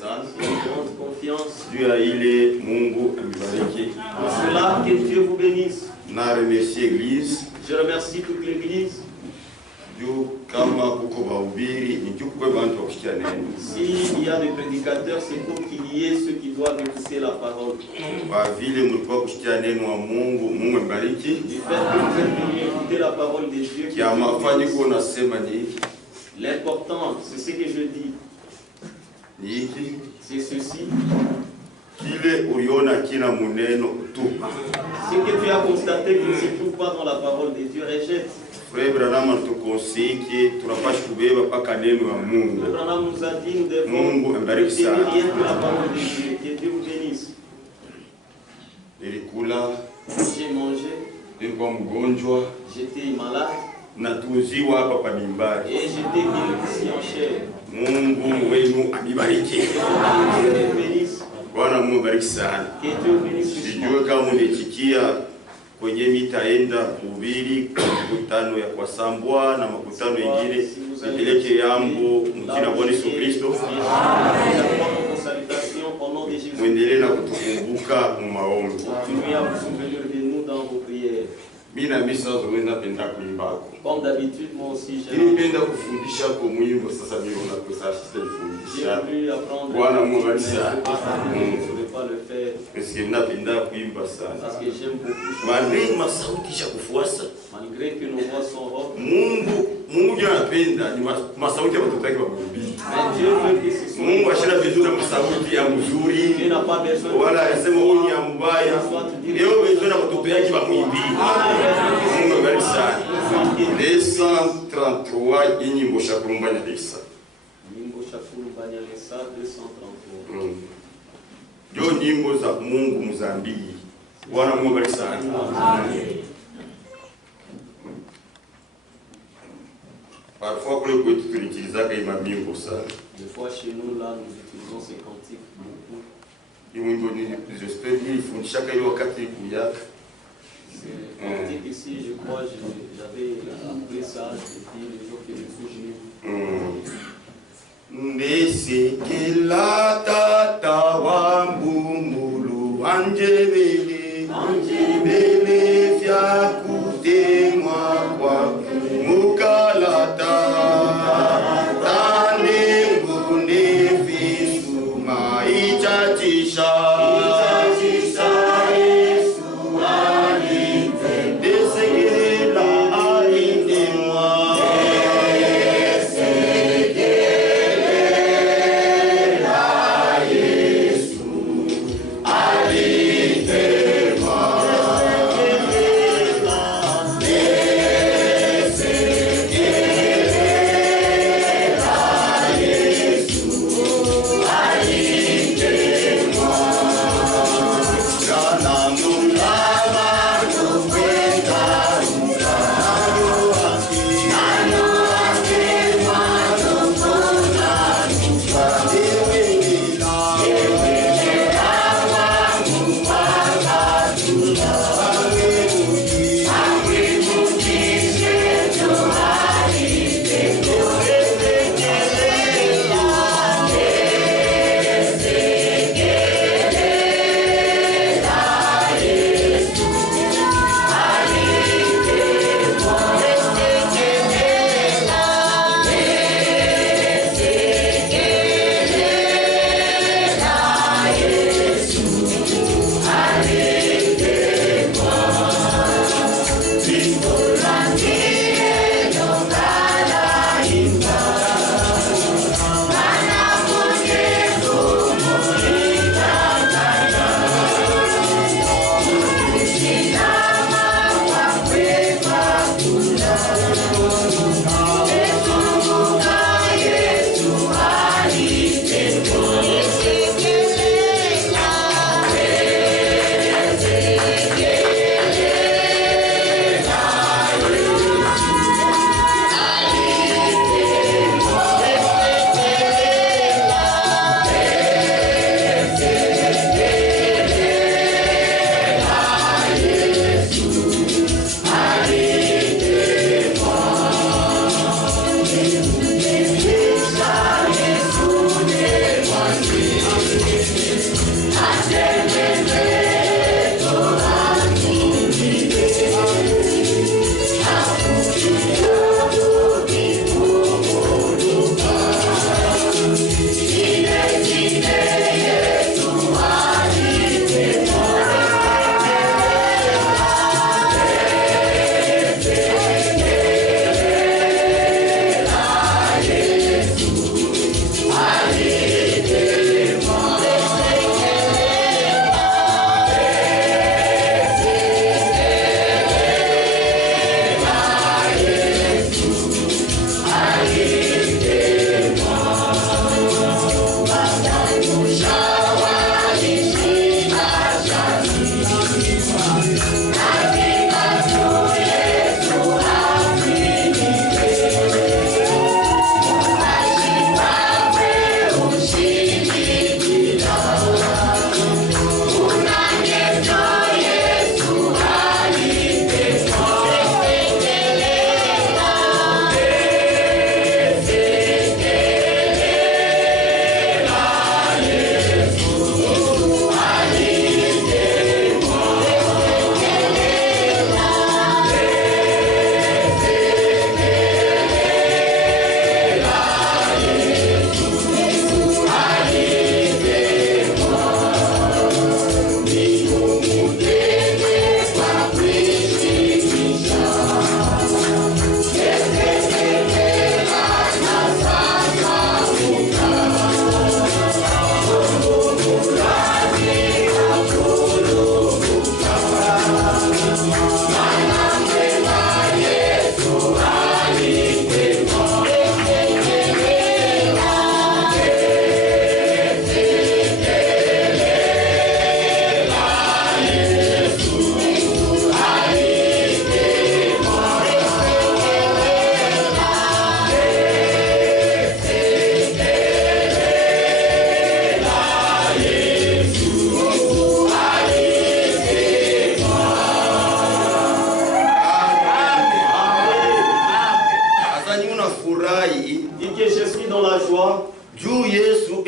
sana. Grande confiance. Juu ya ile Mungu amebariki. Pour cela, que Dieu vous bénisse. Na remercie l'église. Je remercie toute l'église. Juu kama kuko bahubiri ni juu kwa bantu wa kusikia neno. S'il y a des prédicateurs, c'est pour qu'il y ait ceux qui doivent écouter la parole. Kwa vile mlikuwa kusikia neno wa Mungu, Mungu amebariki. Du fait que vous êtes venus écouter la parole de Dieu. Kia mafanyi kwa nasema ni hiki. L'important, c'est ce que je dis. Ni hiki. C'est ceci. Kile uliona kina muneno tu. Ce que tu as constaté qui ne se trouve pas dans la parole de Dieu, rejette. Frère Branham atukonseille que tunapaswa kubeba paka neno ya Mungu. Le Branham nous a dit, nous devons Mungu amebariki retenir sana. rien que la parole de Dieu. Que Dieu vous bénisse. Nilikula, J'ai mangé, nilikuwa mgonjwa, j'étais malade natunziwa hapa pa mimbari. et j'étais guéri ici en chair. Mungu wenu amebariki. Que Dieu vous bénisse. Bwana Mungu abariki sana. Que Dieu vous bénisse. Sijue kama umetikia kwenye mitaenda kuhubiri mikutano ya kwa Sambwa na makutano mengine, nipeleke yambo mjina Bwana Yesu Kristo. Mwendelee na kutukumbuka mu maombi. Continuez à vous souvenir de nous dans vos prières. Mimi na mimi sasa napenda kuimbako. Comme d'habitude, moi aussi j'aime. Nilipenda kufundisha kwa mwimbo, sasa mimi unakosa J'ai sitajifundisha. voulu apprendre. Bwana Mungu abariki Je sana. ne saurais pas le faire Parce que napenda kuimba sana. parce que j'aime beaucoup chanter. Maneno masauti ya kufuasa. Malgré que nos voix sont rauques. Mungu anapenda ni masauti ya watoto wake wa kuhubiri. Mais Dieu veut que ce soit. Mungu ashina vizuri na masauti ya mzuri. Dieu n'a pas besoin. Wala anasema huyu ni ya mbaya. Leo vizuri na watoto wake wa kuhubiri. Mungu abariki sana. 233 inyimbo shakurumba nyalisa. Nyimbo Shakuru Banyalesa 233. Jo nyimbo za Mungu Mzambii. Bwana Mungu abariki sana. Parfois kule kwetu tulichizaka imamimbo sana. Des fois chez nous là, nous utilisons ces cantiques beaucoup. Imwimbo j'espère nilifundishaka ile wakati kuyaka. Ces cantiques ici, je crois, j'avais appris ça depuis le jour que je suis venu. Ndesekela tata wa mbumulu anjebele anjebele vya kutemwa kwa mukalata tane ngune visuma ichatisha Yesu alite ndesekela alitemwa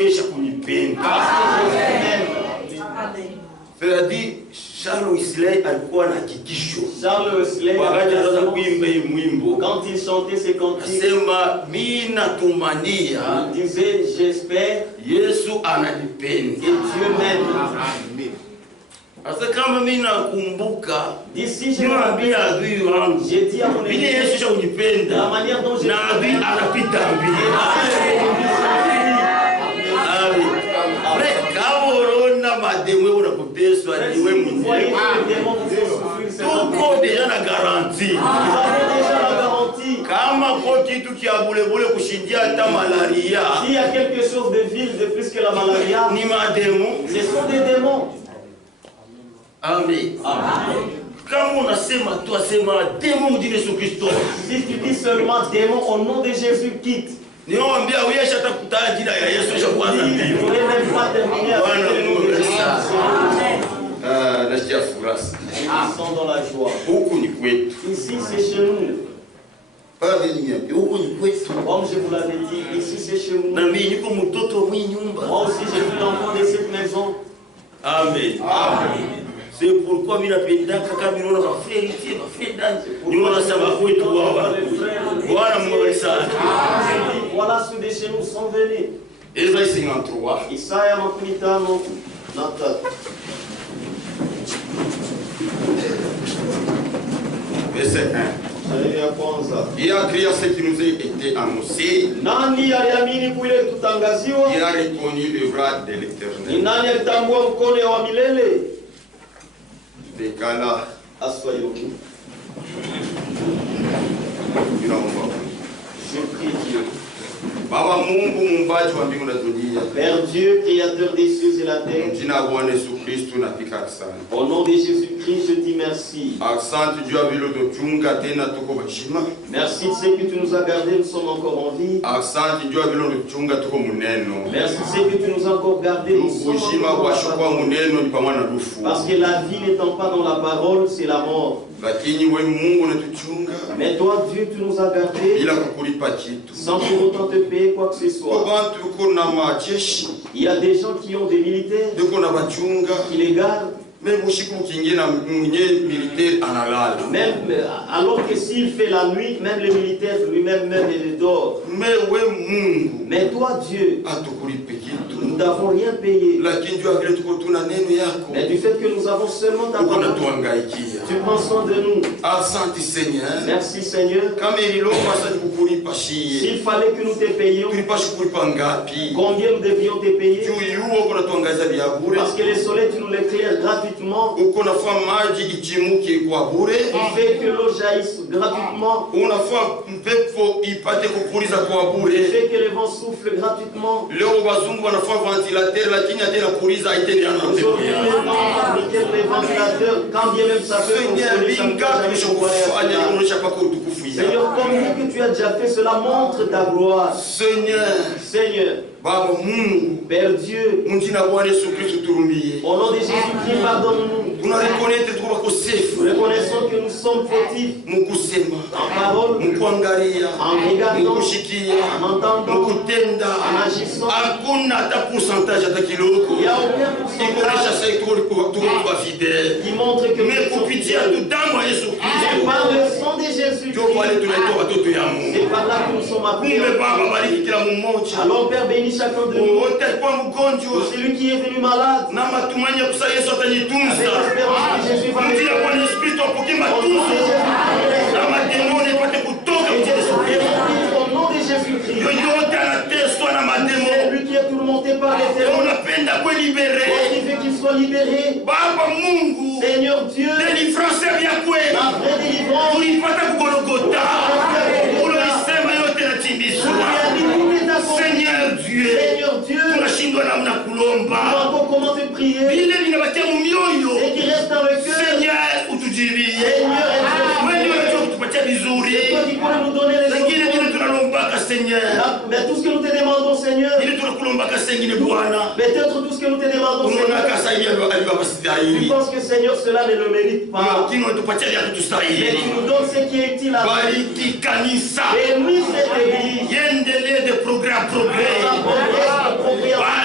kesha kunipenda. C'est-à-dire Charles Wesley alikuwa na hakikisho. Charles Wesley, wakati anaanza kuimba hii mwimbo, quand il chantait ses cantiques, sema mimi natumania, il disait j'espère Yesu ananipenda. que Dieu m'aime. Asa kama mimi nakumbuka, D'ici je niambia adui wangu, j'ai dit à mon mimi ennemi, Yesu kunipenda, la manière dont je na adui anapita mbele. Kama unaona mademo unakuteswa ni wewe mwenyewe. Tuko deja na garanti. Kama kwa kitu kia bulebule kushindia hata malaria, s'il y a quelque chose de vil de plus que la malaria, ni mademo, ce sont des démons. Amen. Kama unasema tu asema demo di Yesu Kristo. Si tu dis seulement démon au nom de Jésus, quitte. Niwaambia uyesha takutana jina ya Yesu cha kwanza mbili. Vous n'avez même pas terminé avec le nom de Jésus. Nasikia furaha. Ils sont dans la joie. Huku ni kwetu. Ici c'est chez nous. Huku ni kwetu. Comme je vous l'avais dit, ici c'est chez nous. Na mimi niko mtoto wa mwenye nyumba. Moi aussi je suis l'enfant de cette maison. Amen. Amen. C'est pourquoi mimi napendaka kama niona mafreri tie mafreri dance. Niona sema kwetu baba. Bwana Mungu sana. Voilà ceux de chez nous sont venus. Isaïe 53. Isaya makumi tano na tatu. Verset 1. Il a crié à ce qui nous a été annoncé. Nani aliamini kule kutangaziwa? Il a reconnu le bras de Ni l'Éternel. nani alitambua mkono wa milele? Dekala Assoyons-nous. tunaomba. Je prie Dieu. Baba Mungu muumbaji wa mbingu na dunia. Père Dieu, créateur des cieux et la terre. Jina la Bwana Yesu Kristo napika asante. Au nom de Jésus-Christ, je dis merci. Asante juu ya vile utuchunga tena tuko bashima. Merci de ce que tu nous as gardés, nous sommes encore en vie. Asante juu ya vile utuchunga tuko muneno. Merci de ce que tu nous as encore gardés, nous sommes Ubuzima encore kwa en shukwa vie. muneno ni pamoja na rufu. Parce que la vie n'étant pas dans la parole, c'est la mort. Lakini wewe Mungu unatuchunga Mais toi, Dieu, tu nous as gardés bila kukulipa kitu. sans pour autant te payer quoi que ce Kwa soit. bantu uko na majeshi, Il y a des gens qui ont des militaires uko na bachunga, qui les gardent, même ushiku ukiingia na mwenye militaire analala. même alors que s'il fait la nuit, même le militaire lui-même il dort. Mais wewe Mungu Mais toi, Dieu, hatukulipe kitu. nous n'avons rien payé. Lakini juu ya vile tuko tuna neno yako. Mais du fait que nous avons seulement ta Uko parole, natuangaikia. tu prends soin de nous. Asante Seigneur. Merci Seigneur. Kama ililomba sasa kukulipa shie. S'il fallait que nous te payions, Tulipashi kukulipa ngapi? combien nous devions te payer? Juu yuo uko natuangaza vya bure. Parce que le soleil, tu nous l'éclaires gratuitement. Uko nafaa maji ichimuke kwa bure. Tu fais que l'eau jaillisse gratuitement. Unafaa mpepo ipate kupuliza kwa Tu bure. fais que le vent souffle gratuitement. Leo wazungu wanafaa ventilateur lakini atena kuliza haiteni Aujourd'hui, anapepo. les gens fabriquent les ventilateurs, quand bien même ça peut Seigneur, fonctionner, ça ne peut bingapi jamais ushakufanya fonctionner. kuonesha pako utukufu yako. Seigneur, combien que tu as déjà fait, cela montre ta gloire. Seigneur, Seigneur, Baba Mungu, Père Dieu, mjina Bwana Yesu Kristo turumie. au nom de Jésus-Christ, pardonne-nous. Tunarekonete tuko Nous bakosefu. reconnaissons que nous sommes fautifs Mukusema, en parole, mukuangalia, en regardant, mukushikia, en entendant, mukutenda. en agissant. Hakuna hata pourcentage hata kidogo. Il n'y a aucun Ikonesha pourcentage sasa tuko fidèle. qui montre que Mais nous sommes kupitia tu damu ya Yesu c'est Kristo. par le sang de Jésus-Christ. Ndio pale tunaitwa watoto ya Mungu. C'est par là que nous sommes appelés. Kumbe Baba, bariki kila mmoja. Alors Père, bénis chacun de nous. Wote alikuwa mgonjwa Celui qui est venu malade, na matumaini ya kusa Yesu avec atanitunza. l'espérance que Jésus va Mjina guérir. Bwana Yesu Kristo apokee Au nom de matunzo Jésus-Christ, na mademoni ipate kutoka kwa Yesu Kristo. au nom de Jésus-Christ, Yoyote anateswa na mademo, celui qui est tourmenté par les ténèbres, unapenda kulibere. qui veut qu'il soit libéré. Baba Mungu, Seigneur Dieu, delivrance ya kweli la vraie délivrance, ulipata kugologota, uloisema yote natimizwa. Seigneur Dieu, Seigneur Dieu, tunashindwa namna kulomba nous avons comment te prier, vile vinabakia mu mioyo. et qui reste dans le cœur. Seigneur, utujibie. Seigneur, Wewe ndio est-ce unajua kutupatia vizuri. toi qui pourrais nous donner les Lakini vile choses. tunalombaka Seigneur, Mais tout ce que nous te demandons, Seigneur, vile tunakulombaka Seigneur Bwana, peut-être tout ce que nous te demandons, unaona Seigneur, kasa hivi tu alibastahili. penses que Seigneur, cela ne le mérite pas. Lakini unatupatia ya Mais kutustahili. tu nous donnes ce qui est utile à nous. Bariki kanisa. Bénis cette église. Yendelee de progrès en progrès. Ça progresse, progrès en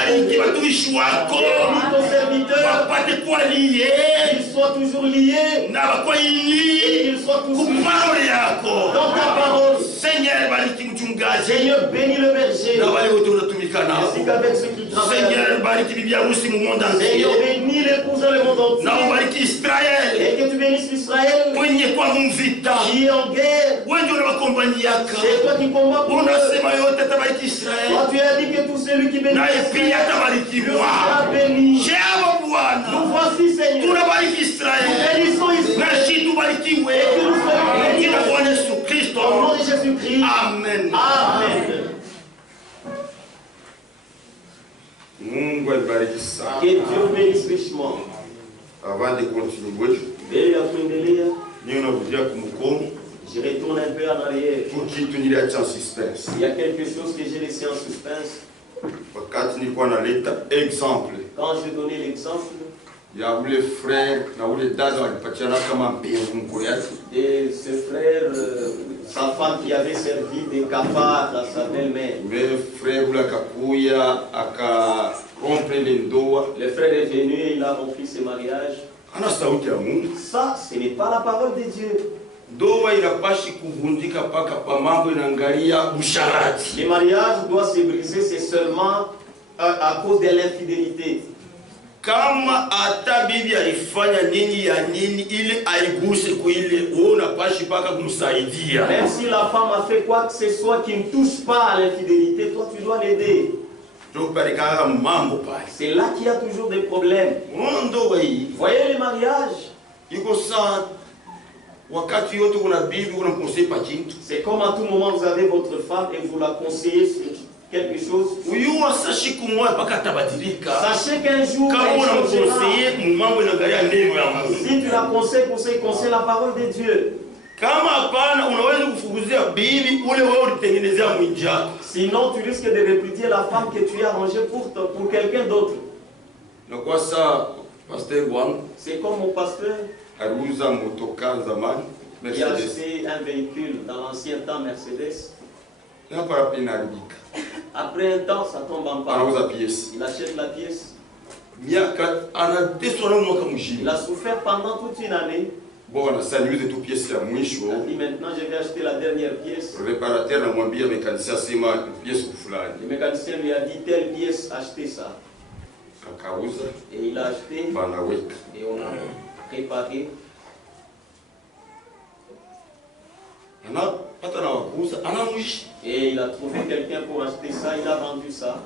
mtumishi wako Bénis ton serviteur. wapate kuwa liye Qu'il soit toujours lié. na bakwa Et ini qu'il soit toujours kuparole yako. dans ta parole. Seigneur, bariki mchungaji Seigneur, bénis le berger. na wale wote unatumika nao. Ainsi qu'avec ceux qui travaillent. Seigneur, bariki bibi harusi mu monde Seigneur, entier bénis l'épouse dans le monde entier. na ubariki Israel Et que tu bénisses l'Israël kwenye kwa mvita qui est en guerre. wengi unawakombaniaka. C'est toi qui combats pour eux. Unasema yote atabariki Israel Toi, tu as dit que tout celui qui bénit naye pia Dieu atabarikiwa. sera béni. Jehova Bwana, Nous voici, Seigneur. tunabariki Nous Israel bénissons Israël. na shi tubarikiwe Et que nous soyons bénis. jina la Bwana Yesu Kristo. Au nom de Jésus-Christ. Amen. Amen. Mungu alibariki sana. Que Dieu bénisse richement. Avant de continuer, Mbele ya kuendelea, niyo narudia kumkomo je retourne un peu en arrière. pour kitu niliacha en suspense. Il y a quelque chose que j'ai laissé en suspense. Wakati nilikuwa naleta exemple Quand je donnais l'exemple ya ule frère na ule dada walipatiana kama mbingu mko yake, de ce frère, sa femme qui avait servi de cafard à sa belle-mère. mais frère ule akakuya akarompre ile ndoa, Le frère est venu et il a rompu ce mariage. ana sauti ya Mungu. Ça, ce n'est pas la parole de Dieu. Ndoa inapashi kuvunjika paka pa mambo inaangalia usharati. Le mariage doit se briser, c'est seulement à cause de l'infidélité. Kama hata bibi alifanya nini ya nini ili aiguse kuile, wewe unapashi paka kumsaidia. Même si la femme a fait quoi que ce soit qui ne touche pas à l'infidélité, toi tu dois l'aider. Tuparikanga mambo pale. C'est là qu'il y a toujours des problèmes. Ndoa hii Vous voyez les mariages, iko saa wakati yote kuna bibi unamkosea pa kintu. c'est comme à tout moment vous avez votre femme et vous la conseillez sur quelque chose. Uyua sasa siku moja paka tabadilika. Sachez qu'un jour, Kama elle changera. unamkosea mambo inaangalia neno ya Mungu. Si tu la conseilles la parole de Dieu. Kama hapana unaweza kufukuzia bibi ule wewe ulitengenezea mwinjako. Sinon, tu risques de répudier la femme que tu as arrangée pour quelqu'un d'autre. Na kwa saa pasteur wangu C'est comme mon pasteur aliuza motoka zamani qui a Mercedes. acheté un véhicule dans l'ancien temps Mercedes. Na para inaharibika. Après un temps, ça tombe en panne. Anauza pièce. Il achète la pièce. Miaka anateswa na mwaka Il mzima. a souffert pendant toute une année. Bwana sasa niuze tu pièce ya Il mwisho. a dit maintenant je vais acheter la dernière pièce. Reparateur anamwambia mekanisia sema pièce fulani. Le mécanicien lui a dit telle pièce, achetez ça. Akauza Et il a acheté banaweka. et on a préparé. Anapata na wakuuza anamwishi. Et il a trouvé quelqu'un pour acheter ça, il a vendu ça.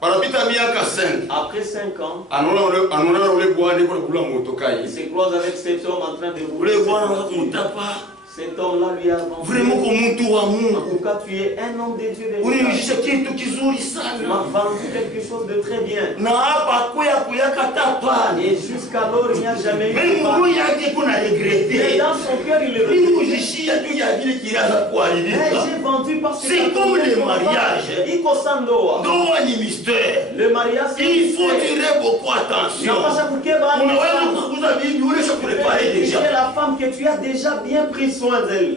Parapita miaka 5. Après 5 ans, Anaona ule bwana kwa kula motoka il hii. se croise avec cet homme en train de rouler. Ule bwana anaanza kumtapa. Cet homme-là lui a vendu. Vraiment kwa mtu wa En Mungu. tout cas, tu es un homme de Dieu. Ulinijisha kitu kizuri Tu sana. m'as vendu quelque chose de très bien. Na hapa kuyakata pale. Et jusqu'alors, il n'y a jamais eu Mimi de Mungu mal. yake kuna Mais regrette. dans son cœur, il le Mimi regrette. kujishia tu ya vile kilianza Mais kuharibika. j'ai vendu parce que C'est comme le mariage. Iko sandoa. Ndoa ni mystère. Le mariage, c'est Il faut mystère. tirer beaucoup attention. Unapasha kukeba Unaweza sana. kufukuza bibi ule sha kuprepare Tu deja. es la femme que tu as déjà bien pris soin d'elle.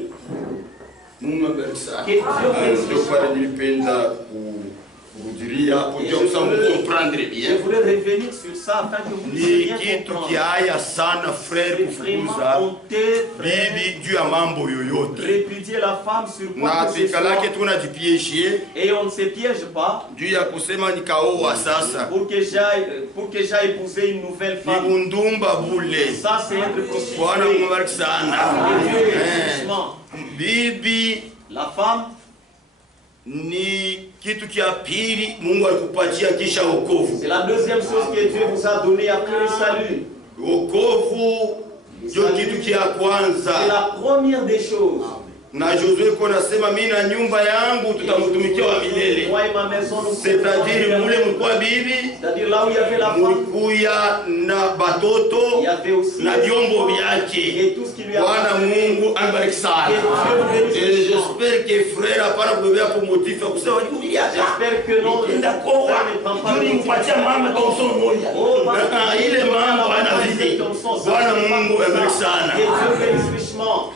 Mungu abariki sana. Que Dieu bénisse. Ndio pale nilipenda kurudilia hapo ndio comprendre Je bien. voulais revenir sur ça afin que vous puissiez Ni bien kitu comprendre. kiaya sana frère C'est vraiment kufukuza honteux, frère, bibi juu ya mambo yoyote. répudier la femme sur Na quoi que ce tuikalake soit. tunajipieshie Et on ne se piège pas juu ya kusema nikaoa sasa. pour que j'aille épouser une nouvelle Ni femme. undumba bule. Ça, c'est être Bwana prostitué. Mungu abariki sana. Que Dieu bénisse Eh. richement. Bibi La femme, ni kitu kia pili Mungu alikupatia kisha wokovu. c'est la deuxième chose que Dieu vous a donnée après le salut. Wokovu ndio kitu kia C'est kwanza. la première des choses. Na Josué ko nasema mimi na nyumba yangu tutamtumikia wa milele. Moi et ma maison, nous C'est-à-dire mule mlikuwa bibi, C'est-à-dire là où il y avait la femme, mulikuya na batoto il y avait aussi na vyombo et vyake. tout ce qui lui a Bwana appartenait. Mungu abariki sana. Et j'espère que frère hapana kubebea kwa motif ya kusema J'espère que non. Nenda koa Ça ne prend pas juu nimpatia mama Thomson moja. Ile mambo hana vidi. Bwana Mungu abariki sana. Et Dieu bénisse richement.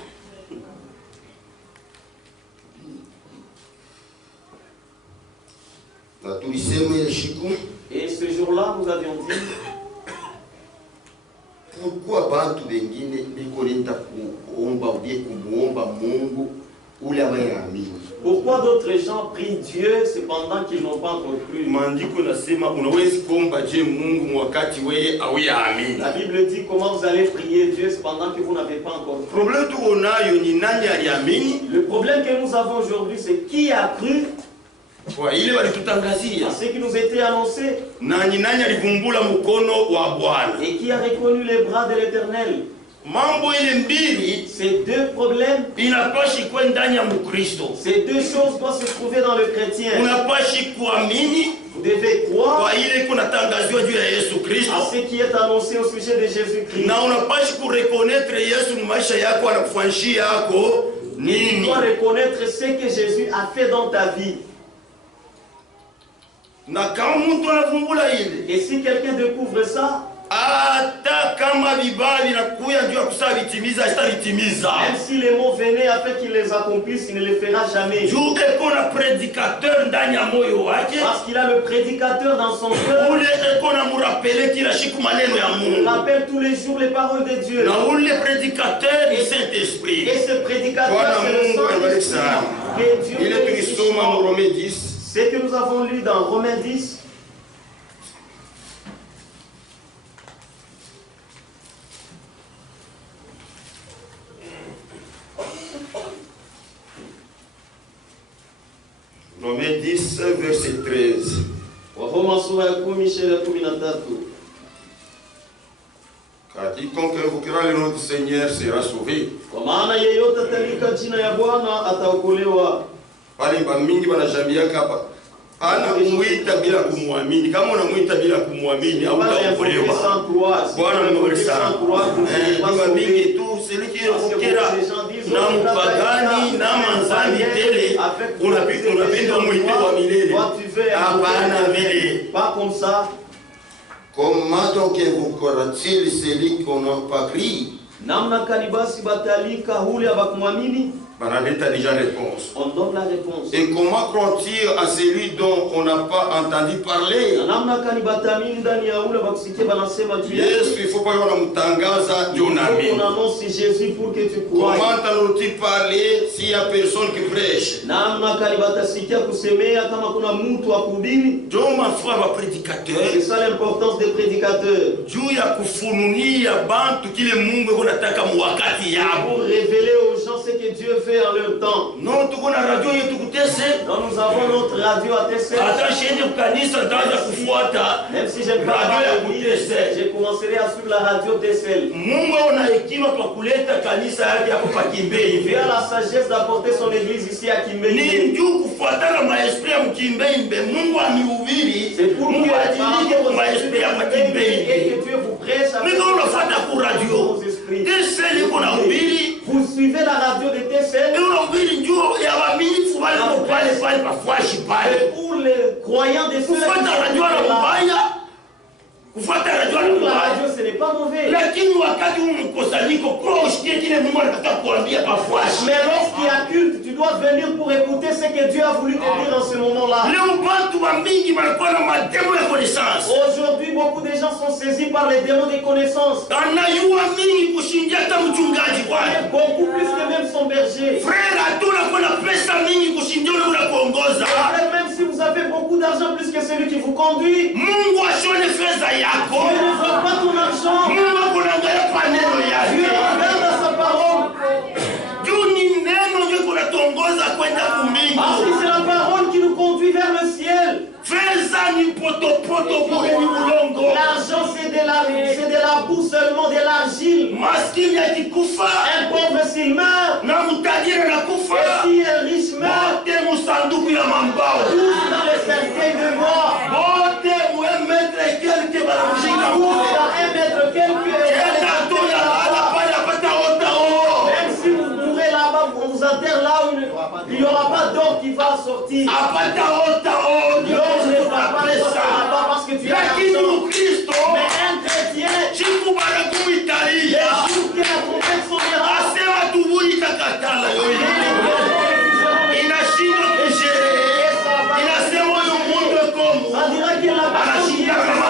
Na tulisema ile siku Et ce jour jour-là, nous avions dit, pourquoi bantu bengine biko nenda kuomba ubie kumuomba Mungu ule ameamini? pourquoi d'autres gens prient Dieu cependant qu'ils n'ont pas encore cru? Maandiko nasema unawezi kuomba je Mungu wakati wewe hauyaamini. La Bible dit comment vous allez prier Dieu cependant que vous n'avez pas encore cru. Problème tuko nayo ni nani aliamini? Le problème que nous avons aujourd'hui, c'est qui a cru Kwa ile walitutangazia. à ce qui nous était annoncé Nani alivumbula mkono wa Bwana. et qui a reconnu les bras de l'Éternel. Mambo ile mbili Ces deux problèmes, inapashi kwa ndani ya Mkristo. ces deux choses doivent se trouver dans le chrétien. Unapashi kuamini Vous devez croire kwa ile kuna tangaziwa juu ya Yesu Kristo. à ce qui est annoncé au sujet de Jésus-Christ. Na unapashi kureconnaître Yesu ni maisha yako anakufanyia yako Tu nini. dois reconnaître ce que Jésus a fait dans ta vie. Na kama mtu anavumbula ile, Et si quelqu'un découvre ça, hata kama vibaya vinakuya juu ya kusema vitimiza, sitavitimiza. même si les mots venaient afin qu'il les accomplisse, il ne les fera jamais. Juu eko na prédicateur ndani ya moyo wake. Parce qu'il a le prédicateur dans son cœur. Ule eko na murapele kila siku maneno ya Il Mungu. rappelle tous les jours les paroles de Dieu. Na ule prédicateur du Saint-Esprit. Et ce prédicateur, Bwana c'est le Mungu abariki Saint-Esprit. sana. Que Dieu Ile bénisse tukisoma mu richement. Romains 10. Ce que nous avons lu dans Romains 10, Romains 10, verset 13. Waroma sura ya 10:13. Car quiconque invoquera le nom du Seigneur sera sauvé. Kwa maana yeyote atalika jina ya Bwana ataokolewa. Pale mingi wanajambiaka hapa. Ana kumwita bila kumwamini. Kama unamwita bila kumwamini hautaokolewa. Bwana Mungu sana. Ndio mingi tu seliki inavokera na mpagani na manzani tele unapenda mwite wa milele. Hapana vile. Pas comme ça. Comment donc invoquera-t-il celui qu'on n'a pas cru? Namna kanibasi batalika hule abakumwamini. Banaleta déjà réponse. On donne la réponse. Et comment croire-t-il à celui dont on n'a pas entendu parler? Namna kanibatamini ndani ya ule bakusikia banasema tu. Yesu, il faut pas qu'on mtangaza Jonami. On annonce Jésus pour que tu crois. Comment allons-tu parler s'il y a personne qui prêche? Namna kanibatasikia kusemea kama kuna mtu wa kuhubiri. Dieu ma foi va prédicateur. C'est ça l'importance des prédicateurs. Juu ya kufunulia bantu kile Mungu anataka mwakati yao. Pour révéler aux gens ce que Dieu fait en leur temps. Non, tuko na radio yetu kutese. Donc nous avons notre radio à Tessel. Hata shende kanisa ndaanza kufuata. Même si j'aime pas Radio radio, ya Tessel. je commencerai à suivre la radio Tessel. Mungu ana hekima kwa kuleta kanisa yake hapo pa Kimbei. Il a la sagesse d'apporter son église ici à Ni Kimbei. njoo kufuatana maesprit ya Mkimbei. Mungu amihubiri. C'est pour Mungu que ajilike kwa maesprit ya Kimbei. et que Dieu vous prêche avec Mimi unafuata ku radio. vos esprits. Tessel iko na hubiri. Vous suivez la radio de Tessel. Ndio unahubiri njoo ya waaminifu wale pale pale pafuashi pale. Pour les croyants de ceux qui Kufuata radio na mbaya. Kufuata radio na la mbaya. radio, ce n'est pas mauvais. Lakini wakati huu mkusanyiko kwa usikie kile Mungu anataka kuambia pafuashi. Mais lorsqu'il y a culte, tu dois venir pour écouter ce que Dieu a voulu te dire en ce moment-là. Leo bantu wa mingi wanakuwa na mademo ya connaissance. Aujourd'hui, beaucoup de gens sont saisis par les démons des connaissances. Anayua mingi kushindia hata mchungaji bwana. Beaucoup plus que même son berger. Frère, hatuna kwa na pesa mingi kushindia ule unakuongoza. Frère, même si vous avez beaucoup d'argent plus que celui qui vous conduit, Mungu ashone fedha yako. Dieu ne veut pas ton argent. Mungu kunaangalia paneno Dieu yake. regarde à sa parole. Juu ni neno ndio kunatuongoza kwenda Parce que kumbingu. c'est la parole qui nous conduit vers le ciel. Fedha ni potopoto kule ni ulongo. L'argent, c'est de la boue seulement, de l'argile. Maskini akikufa Un pauvre s'il meurt, na mtajiri et anakufa. si un riche meurt, Bote musanduku ya mambao. tous dans le cercueil de bois. Bote muemetre kelke baramshika Tous mule. dans 1 mètre quelques. Enda toya ala pale apata ota o. Même si vous mourrez là-bas, on vous enterre là où il n'y aura pas d'or qui va sortir. Apata ota o. L'or ne va pas sortir là-bas parce que tu as Lakini l'argent. Mkristo Mais un chrétien, chiku barakumitalia. les jours que la trompette sonnera, Asema tubuni takatala yoyi. Inashindwa kusherehe. Inasema huyu mundu ekomu. on dira qu'il n'a pas Anashinda kama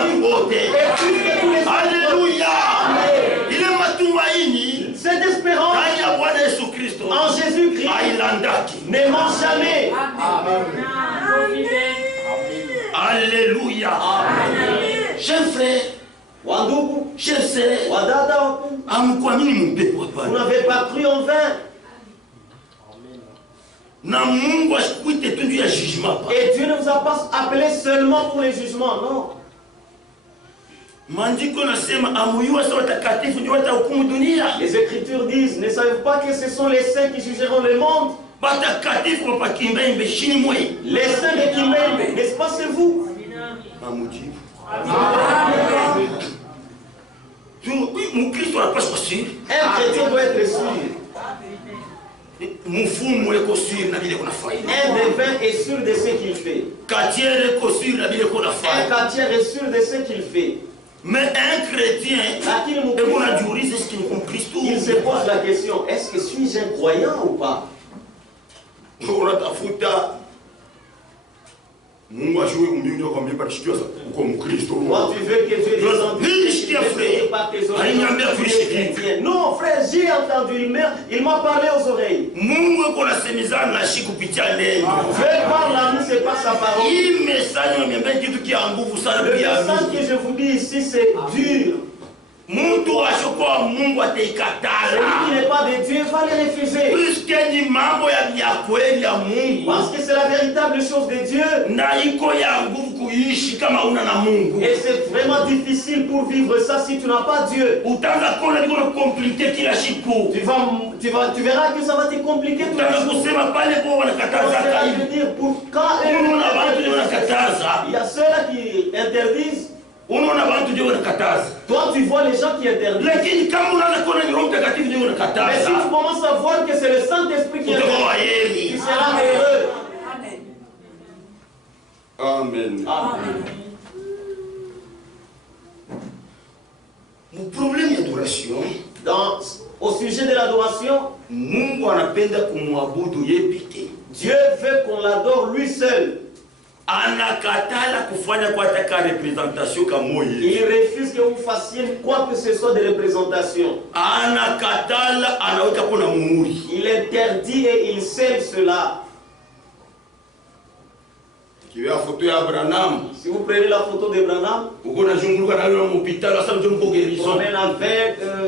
Chers frères, Wandugu, chers sœurs, wadada, vous n'avez pas cru en vain. Et Dieu ne vous a pas appelé seulement pour les jugements, non. Les Écritures disent, ne savez-vous pas que ce sont les saints qui jugeront le monde? Les saints de Kimbembe, n'est-ce pas c'est vous? Un chrétien doit être sûr. Un devin est sûr de ce qu'il fait. Un quartier est sûr de ce qu'il fait. Mais un chrétien, il se pose la question, est-ce que suis-je un croyant ou pas? Moi, tu veux que Dieu dise par tes oreilles. Non, frère, j'ai entendu, il m'a parlé aux oreilles. Dieu parle à nous, c'est pas sa parole. Le message que je vous dis ici, c'est dur. Celui qui n'est pas de Dieu va les refuser. Parce que c'est la véritable chose de Dieu. Et c'est vraiment difficile pour vivre ça si tu n'as pas Dieu. Tu verras que ça va te compliquer tout le jour. Il y a ceux-là qui interdisent. Toi, tu vois les gens qui interdisent. Mais si tu commences à voir que c'est le Saint-Esprit qui interdit, tu seras heureux. Amen. Amen. Mon problème d'adoration, au sujet de l'adoration, Dieu veut qu'on l'adore lui seul. Il refuse que vous fassiez quoi que ce soit de représentation. Il interdit et il scelle cela. Si vous prenez la photo de Branham, on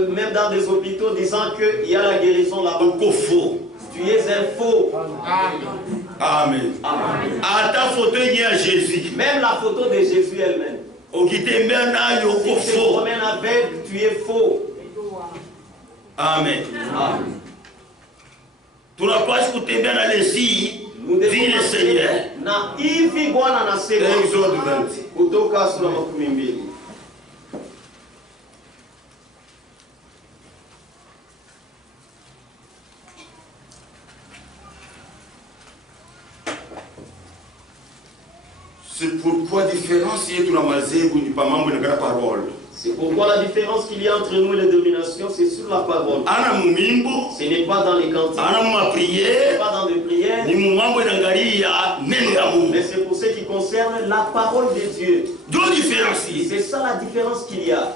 même dans des hôpitaux disant qu'il y a la guérison là-bas. Tu es un faux. Amen. Amen. Même la photo de Jésus elle-même. Si tu te promènes avec, tu es faux. Amen. Amen. Tu n'as pas écouté bien aller ici. Dis le Seigneur. Exode 20. C'est pourquoi C'est pourquoi la différence qu'il y a entre nous et les dominations, c'est sur la parole. Ce n'est pas dans les cantiques. Ce n'est pas dans les prières. Mais c'est pour ce qui concerne la parole de Dieu. C'est ça la différence qu'il y a.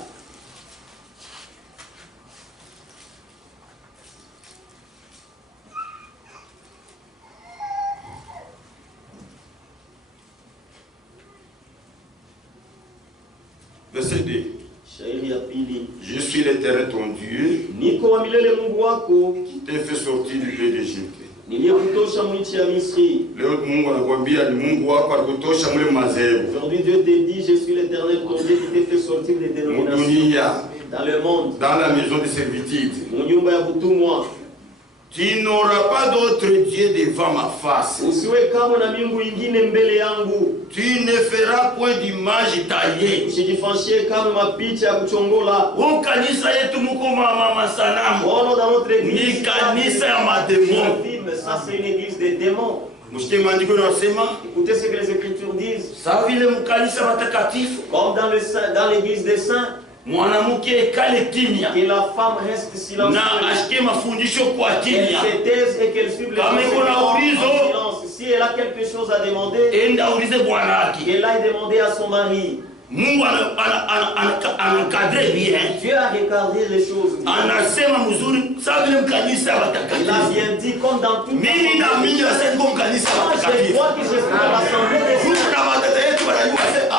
Verset 2. Je suis l'Éternel ton Dieu qui t'a fait sortir du pays d'Égypte. Aujourd'hui Dieu te dit, je suis l'Éternel ton Dieu qui t'a fait sortir des dénominations dans le monde, dans la maison de servitude. Tu n'auras pas d'autre Dieu devant ma face. Tu ne feras point d'image taillée. Ça c'est une église de démons. Écoutez ce que les Écritures disent. Comme dans l'église des saints, que la femme reste silencieuse, qu'elle se taise et qu'elle suive les silence. Si elle a quelque chose à demander, qu'elle aille demander à son mari. Dieu a recadré les choses. Il a bien dit, comme dans tout le monde. Je vois que je suis dans l'assemblée des saints.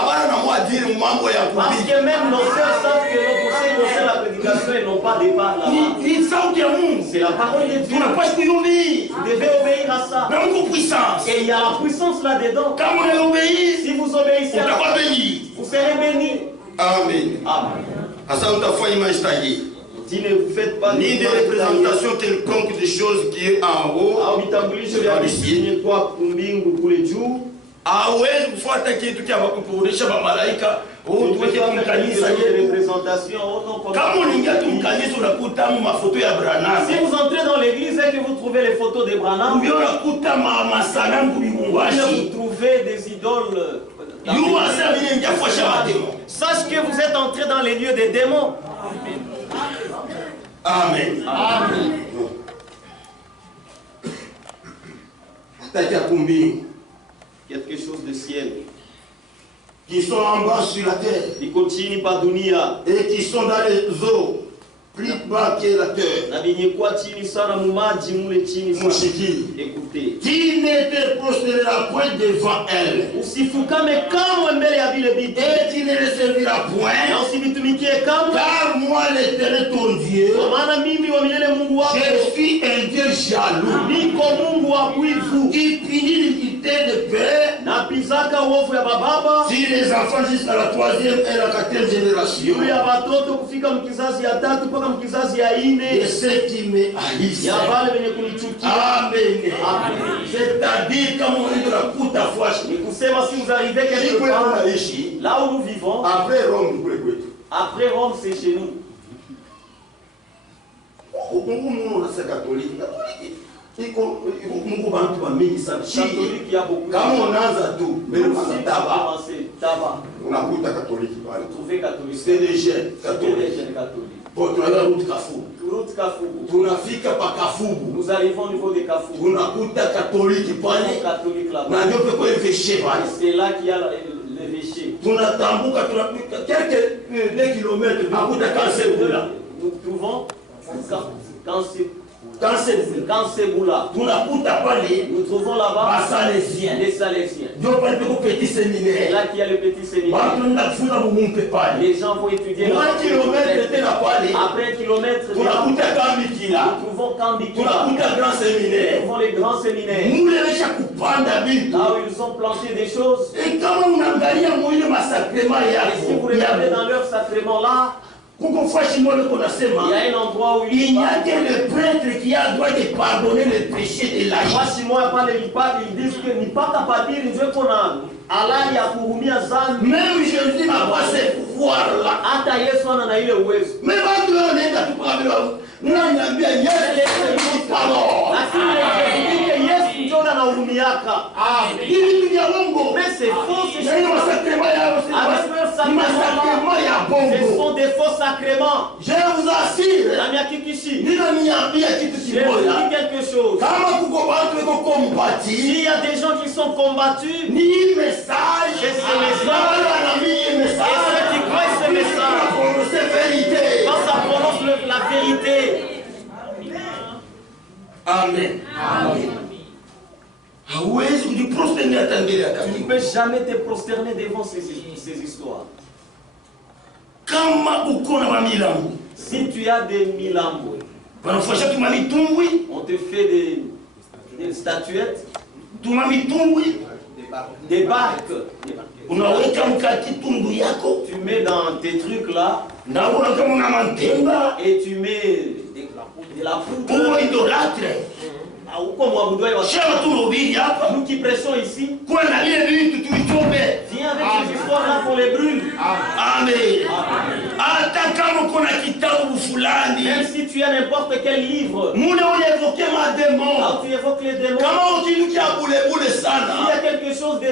Parce que même nos sœurs savent que nos conseils concernent la prédication et n'ont pas de part là-bas. C'est la parole de Dieu. Vous devez obéir à ça. Et il y a la puissance là-dedans. Si vous obéissez à ça, vous serez bénis. Amen. Amen. Si ne vous faites pas ni de représentation quelconque des choses qui est en haut. Hawezi kufuata kitu cha kuonyesha malaika tuweke kumkanisa yetu. Kama unaingia tu mkanisa unakuta mafoto ya Branham. Si vous entrez dans l'église et que vous trouvez les photos de Branham, unakuta masanamu kubingwashi. Vous trouvez des idoles. Sache que vous êtes entré dans les lieux des démons. Amen. Amen. Quelque chose de ciel. Qui sont en bas sur la terre. Ils continuent par dunia. Et qui sont dans les eaux. Plus bas que la terre. Écoutez. Qui ne te prosternera point devant elle. Et tu ne le serviras point. Car moi l'Éternel ton Dieu, je suis un Dieu jaloux. Qui punit l'iniquité de père si les enfants jusqu'à la 3e et la 4e génération. Et ceux qui me haïssent. Amen. C'est-à-dire quand si vous arrivez quelque part, là où nous vivons, après Rome c'est chez nous. Catholique, il y a beaucoup de c'est des jeunes catholiques. Nous arrivons au niveau des Kafoubou. Catholique là-bas. C'est là qu'il y a l'évêché. Quelques kilomètres. Nous trouvons quand c'est boula, nous trouvons là-bas les Salésiens. C'est là qu'il y a le petit séminaire. Les gens vont étudier là. Après 1 kilomètre, nous trouvons Kambikila. Nous trouvons les grands séminaires. Là où ils ont planté des choses. Et si vous regardez dans leur sacrement là, il y a un endroit où il n'y a que le prêtre qui a le droit de pardonner les péchés de la ils disent que ni pas capable de dire qu'on a Allah ya kuhumia zambi. Même Jésus n'a pas ce pouvoir là. Hata Yesu ana ile uwezo. Mais watu wanaenda tu kwa Biblia. Naniambia Yesu pardon. Lakini Yesu ndio anahurumiaka. Ili ni bongo. Mais c'est faux, c'est ce sont des faux sacrements. Je vous assure. Je vous dis quelque chose. S'il y a des gens qui sont combattus, c'est ce message. Et ceux qui croient ce message, quand ça prononce la vérité. Amen. Amen. Tu ne peux jamais te prosterner devant ces histoires. Si tu as des milambo, on te fait des statuettes, des barques. Tu mets dans tes trucs là, et tu mets de la poudre. Nous qui prêchons ici, viens avec ces histoires là qu'on les brûle. Amen. Même si tu as n'importe quel livre, tu évoques les démons, il y a quelque chose de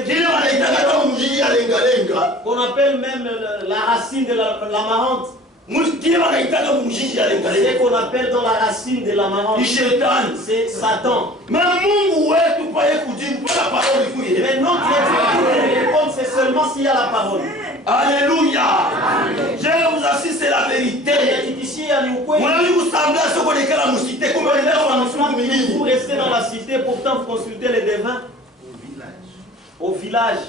qu'on appelle même la racine de l'amarante. C'est qu'on appelle dans la racine de l'amarante, c'est Satan. Mais non, c'est seulement s'il y a la parole. Alléluia. Je vous assiste, c'est la vérité. Vous restez dans la cité, pourtant vous consultez les devins au village.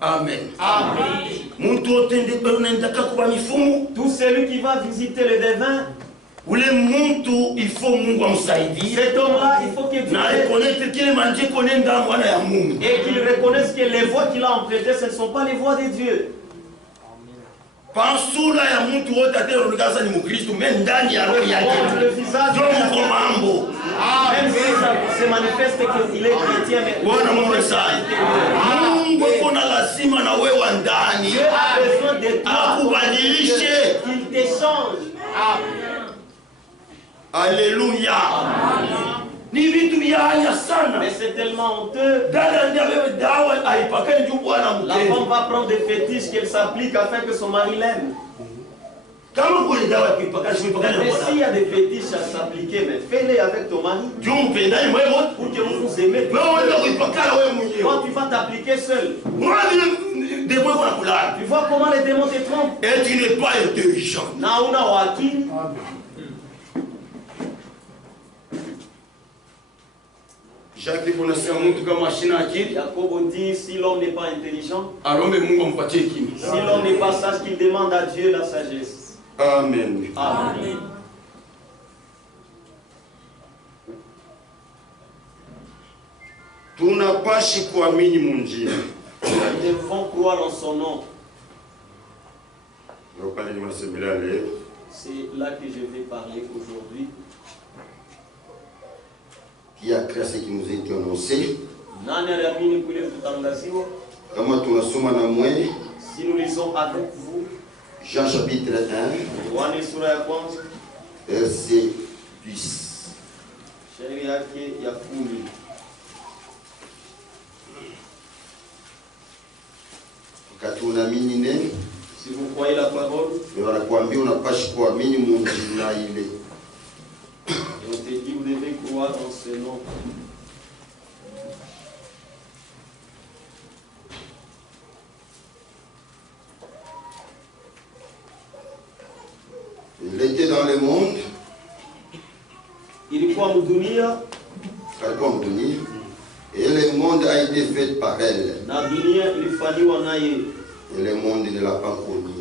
Amen. Amen. Tout celui qui va visiter le devin, il faut cet homme-là, il faut qu'il et qu'il reconnaisse que les voix qu'il a empruntées, ce ne sont pas les voix de Dieu. Pansula ya mtu wote ateonekana ni Mkristo mais ndani ya roho yake ndio mko mambo. Même si ça se manifeste qu'il est chrétien mais Bwana Mungu sana. Mungu kuna lazima na wewe ndani. Dieu a besoin de toi akubadilishe, qu'il te change. Alléluia. Amen. Ni vitu vya haya sana. Mais c'est tellement honteux. Dada ndiye dawa aipakane juu Bwana mke. La femme va prendre des fétiches qu'elle s'applique afin que son mari l'aime. Kama kuna dawa aipakane Bwana. Mais s'il y a des fétiches à s'appliquer, mais fais-les avec ton mari. Juu mpendane wewe pour que vous vous aimez. Toi tu vas t'appliquer seul. Tu vois comment les démons te trompent. Et tu n'es pas intelligent. Na una wakili. Jacques connaissait mtu kama ashina akili. Jacob dit si l'homme n'est pas intelligent, alombe Mungu ampatie hekima. Si l'homme n'est pas sage, qu'il demande à Dieu la sagesse. Amen. Amen. Tunapashi kuamini munjia. Nous devons croire en son nom. C'est là que je vais parler aujourd'hui. Qui a créé ce qui nous a été annoncé. Kama tunasoma na mwe. Si nous lisons avec vous. Jean chapitre 1. Yohane sura ya kwanza. Verset 10. Shairi yake ya 10. Si vous croyez la parole, on te dit vous devez croire en ce nom. Il était dans le monde. Il croit en dunia. Et le monde a été fait par elle. Et le monde ne l'a pas connu.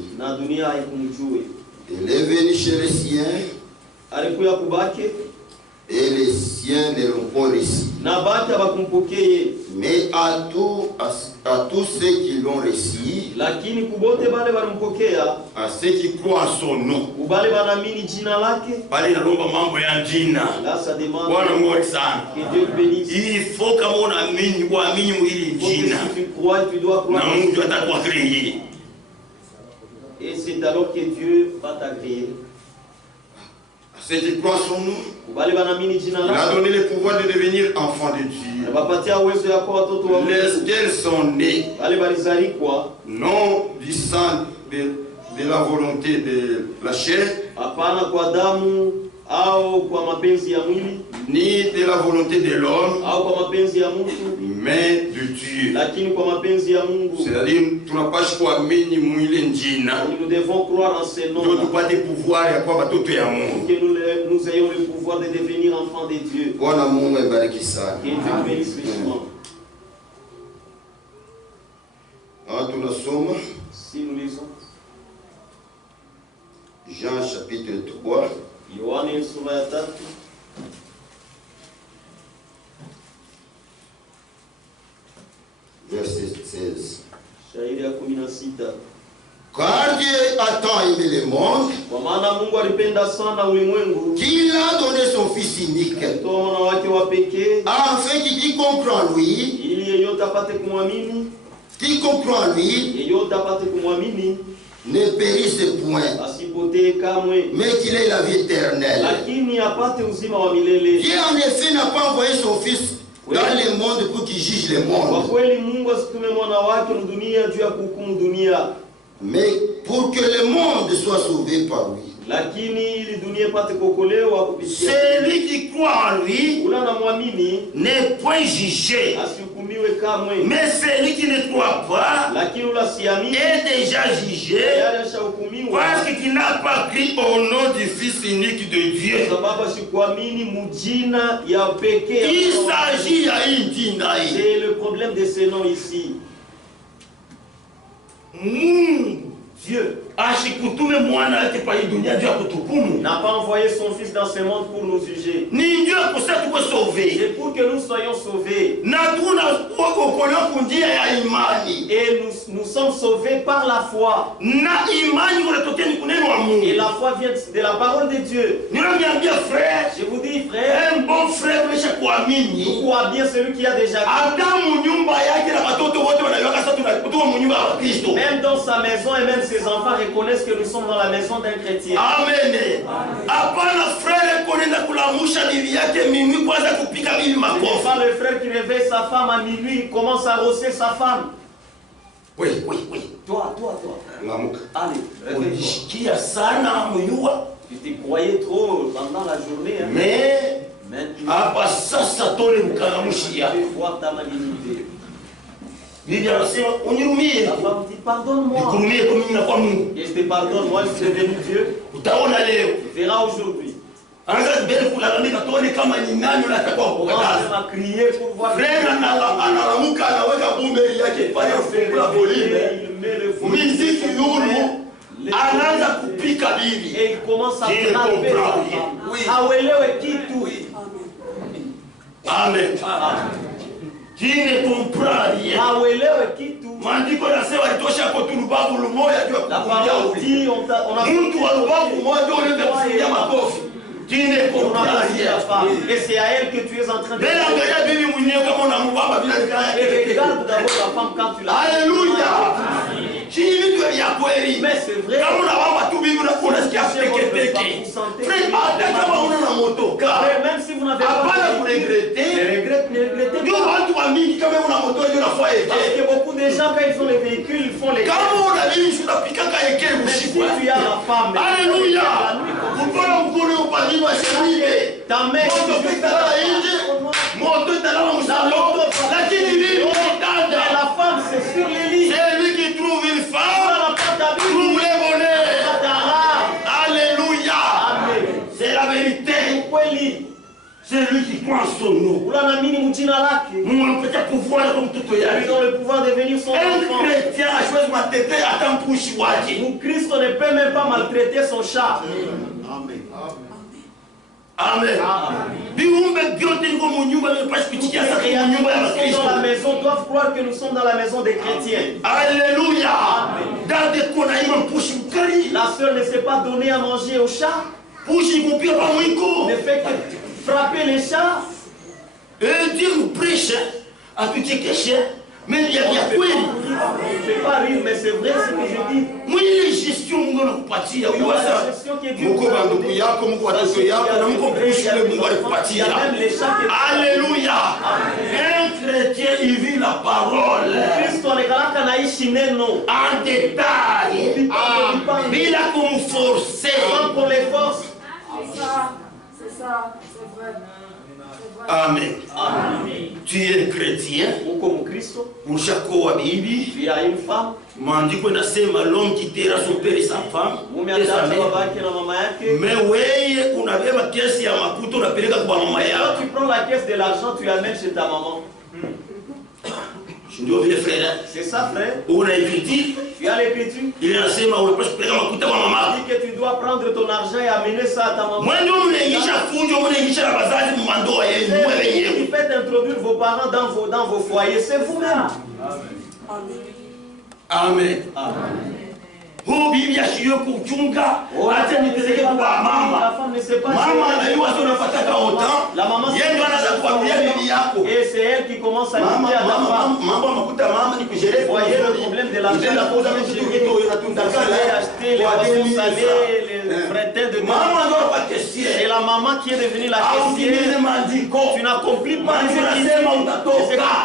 Elle est venue chez les siens. Et les siens ne l'ont pas reçu. Mais à tous ceux qui l'ont reçu, à ceux qui croient en son nom, il faut et c'est alors que Dieu va t'agréer. Ceux qui croient son nom, il a donné le pouvoir de devenir enfant de Dieu. Lesquels sont nés, non du sang de la volonté de la chair, ni de la volonté de l'homme, mais de Dieu. C'est-à-dire, tu n'as pas choisi nous devons croire en ces noms. Que nous ayons le pouvoir de devenir enfants de Dieu. Que Dieu bénisse richement. Si nous lisons Jean chapitre 3. Yohane sura ya 3. Verset 16. Shairi ya 16. Car Dieu a tant aimé le monde kwa maana Mungu alipenda sana ulimwengu qu'il a donné son fils unique alitoa mwana wake wa pekee afin qu'il quiconque en lui, ili yeyote apate kumwamini, quiconque en lui, yeyote apate kumwamini ne périsse point, asipotee kamwe, mais qu'il ait la vie éternelle. Lakini apate uzima wa milele. Dieu en effet n'a pas envoyé son fils dans le monde pour qu'il juge le monde. Kwa kweli Mungu asitume mwana wake dunia juu ya kuhukumu dunia, mais pour que le monde soit sauvé par lui. Lakini ili dunia ipate kuokolewa kupitia celui qui croit en lui unamwamini n'est point jugé, asihukumiwe kamwe, mais celui qui ne croit pas lakini ulasiamini est déjà jugé parce qu'il n'a pas cru au nom du Fils unique de Dieu. Sababu asikuamini mujina ya pekee. Il s'agit à une dînaille. C'est le problème de ce nom ici. Dieu n'a pas envoyé son fils dans ce monde pour nous juger. C'est pour que nous soyons sauvés. Et nous sommes sauvés par la foi. Et la foi vient de la parole de Dieu. Je vous dis, frère, un bon frère, vous croyez bien celui qui a déjà cru. Même dans sa maison et même ses enfants reconnaissent que nous sommes dans la maison d'un chrétien. Amen. Ce n'est pas le frère qui réveille sa femme à minuit, il commence à rosser sa femme. Oui. Toi. Allez, réveille-toi. Tu te croyais trop pendant la journée. Hein? Mais maintenant, tu peux voir ta malignité. La femme dit, pardonne-moi. Et je te pardonne, moi je suis devenu Dieu. Tu verras aujourd'hui. On va crier pour voir. Et il commence à frapper. Amen. Tu ne comprends rien. La parole dit, on a tu ne comprends rien. Et c'est à elle que tu es en train de regarde d'abord la femme quand tu l'as. Alléluia. Mais c'est vrai. Même si vous n'avez pas de regrettez. Parce que beaucoup de gens, quand ils ont les véhicules, ils font les mais si tu as la femme, alléluia. ta mère, la femme, c'est sur les lits. C'est lui qui trouve une femme, trouve le bonheur. Alléluia. C'est la vérité. C'est lui qui prend son nom. Mon petit pouvoir comme tout le monde. Ils ont le pouvoir de devenir son enfant. Un chrétien a choisi ma tête à tant pour chiwaji. Christ ne peut même pas maltraiter son chat. Amen. Et dans la maison doivent croire que nous sommes dans la maison des chrétiens. Alléluia. La sœur ne s'est pas donnée à manger au chat. Ne fait que frapper les chats. Et Dieu nous prêche à tout ce qui est mais il y a quoi? Je ne fais pas rire, mais c'est vrai ce que je dis. Moi, les gestions, on a parti. Il y a même les chats qui... Alléluia. Un chrétien, il vit la parole. En détail. Il a comme forcé. Sans qu'on les force. C'est ça, c'est vrai. Amen. Tu es un chrétien. Comme Christ. Il y a une femme. L'homme quittera son père et sa femme. Mais oui, on avait ma caisse et ma couteau, on a payé pour maman. Quand tu prends la caisse de l'argent, tu l'amènes chez ta maman. C'est ça, frère. On a écrit. Tu as l'écriture. Il est enseigné, on peut payer ma couteau à maman. Il dit que tu dois prendre ton argent et amener ça à ta maman. Moi, il fait introduire vos parents dans vos foyers, c'est vous-même. Amen. Oh, Bibi ya shiyo kuchunga. Acha nipeleke kwa mama. La femme ne sait pas. Mama anajua sio unapata autant. La maman yeye ndo anaanza kuambia bibi yako. Et c'est elle qui commence à dire à ta femme. Mambo makuta mama ni kujere. Voyez le problème de l'argent. La cause avec ce que tu as tout acheter les poissons salés, les bretelles de maman ndo pas caissière. C'est la maman qui est devenue la caissière. Tu n'accomplis pas ce que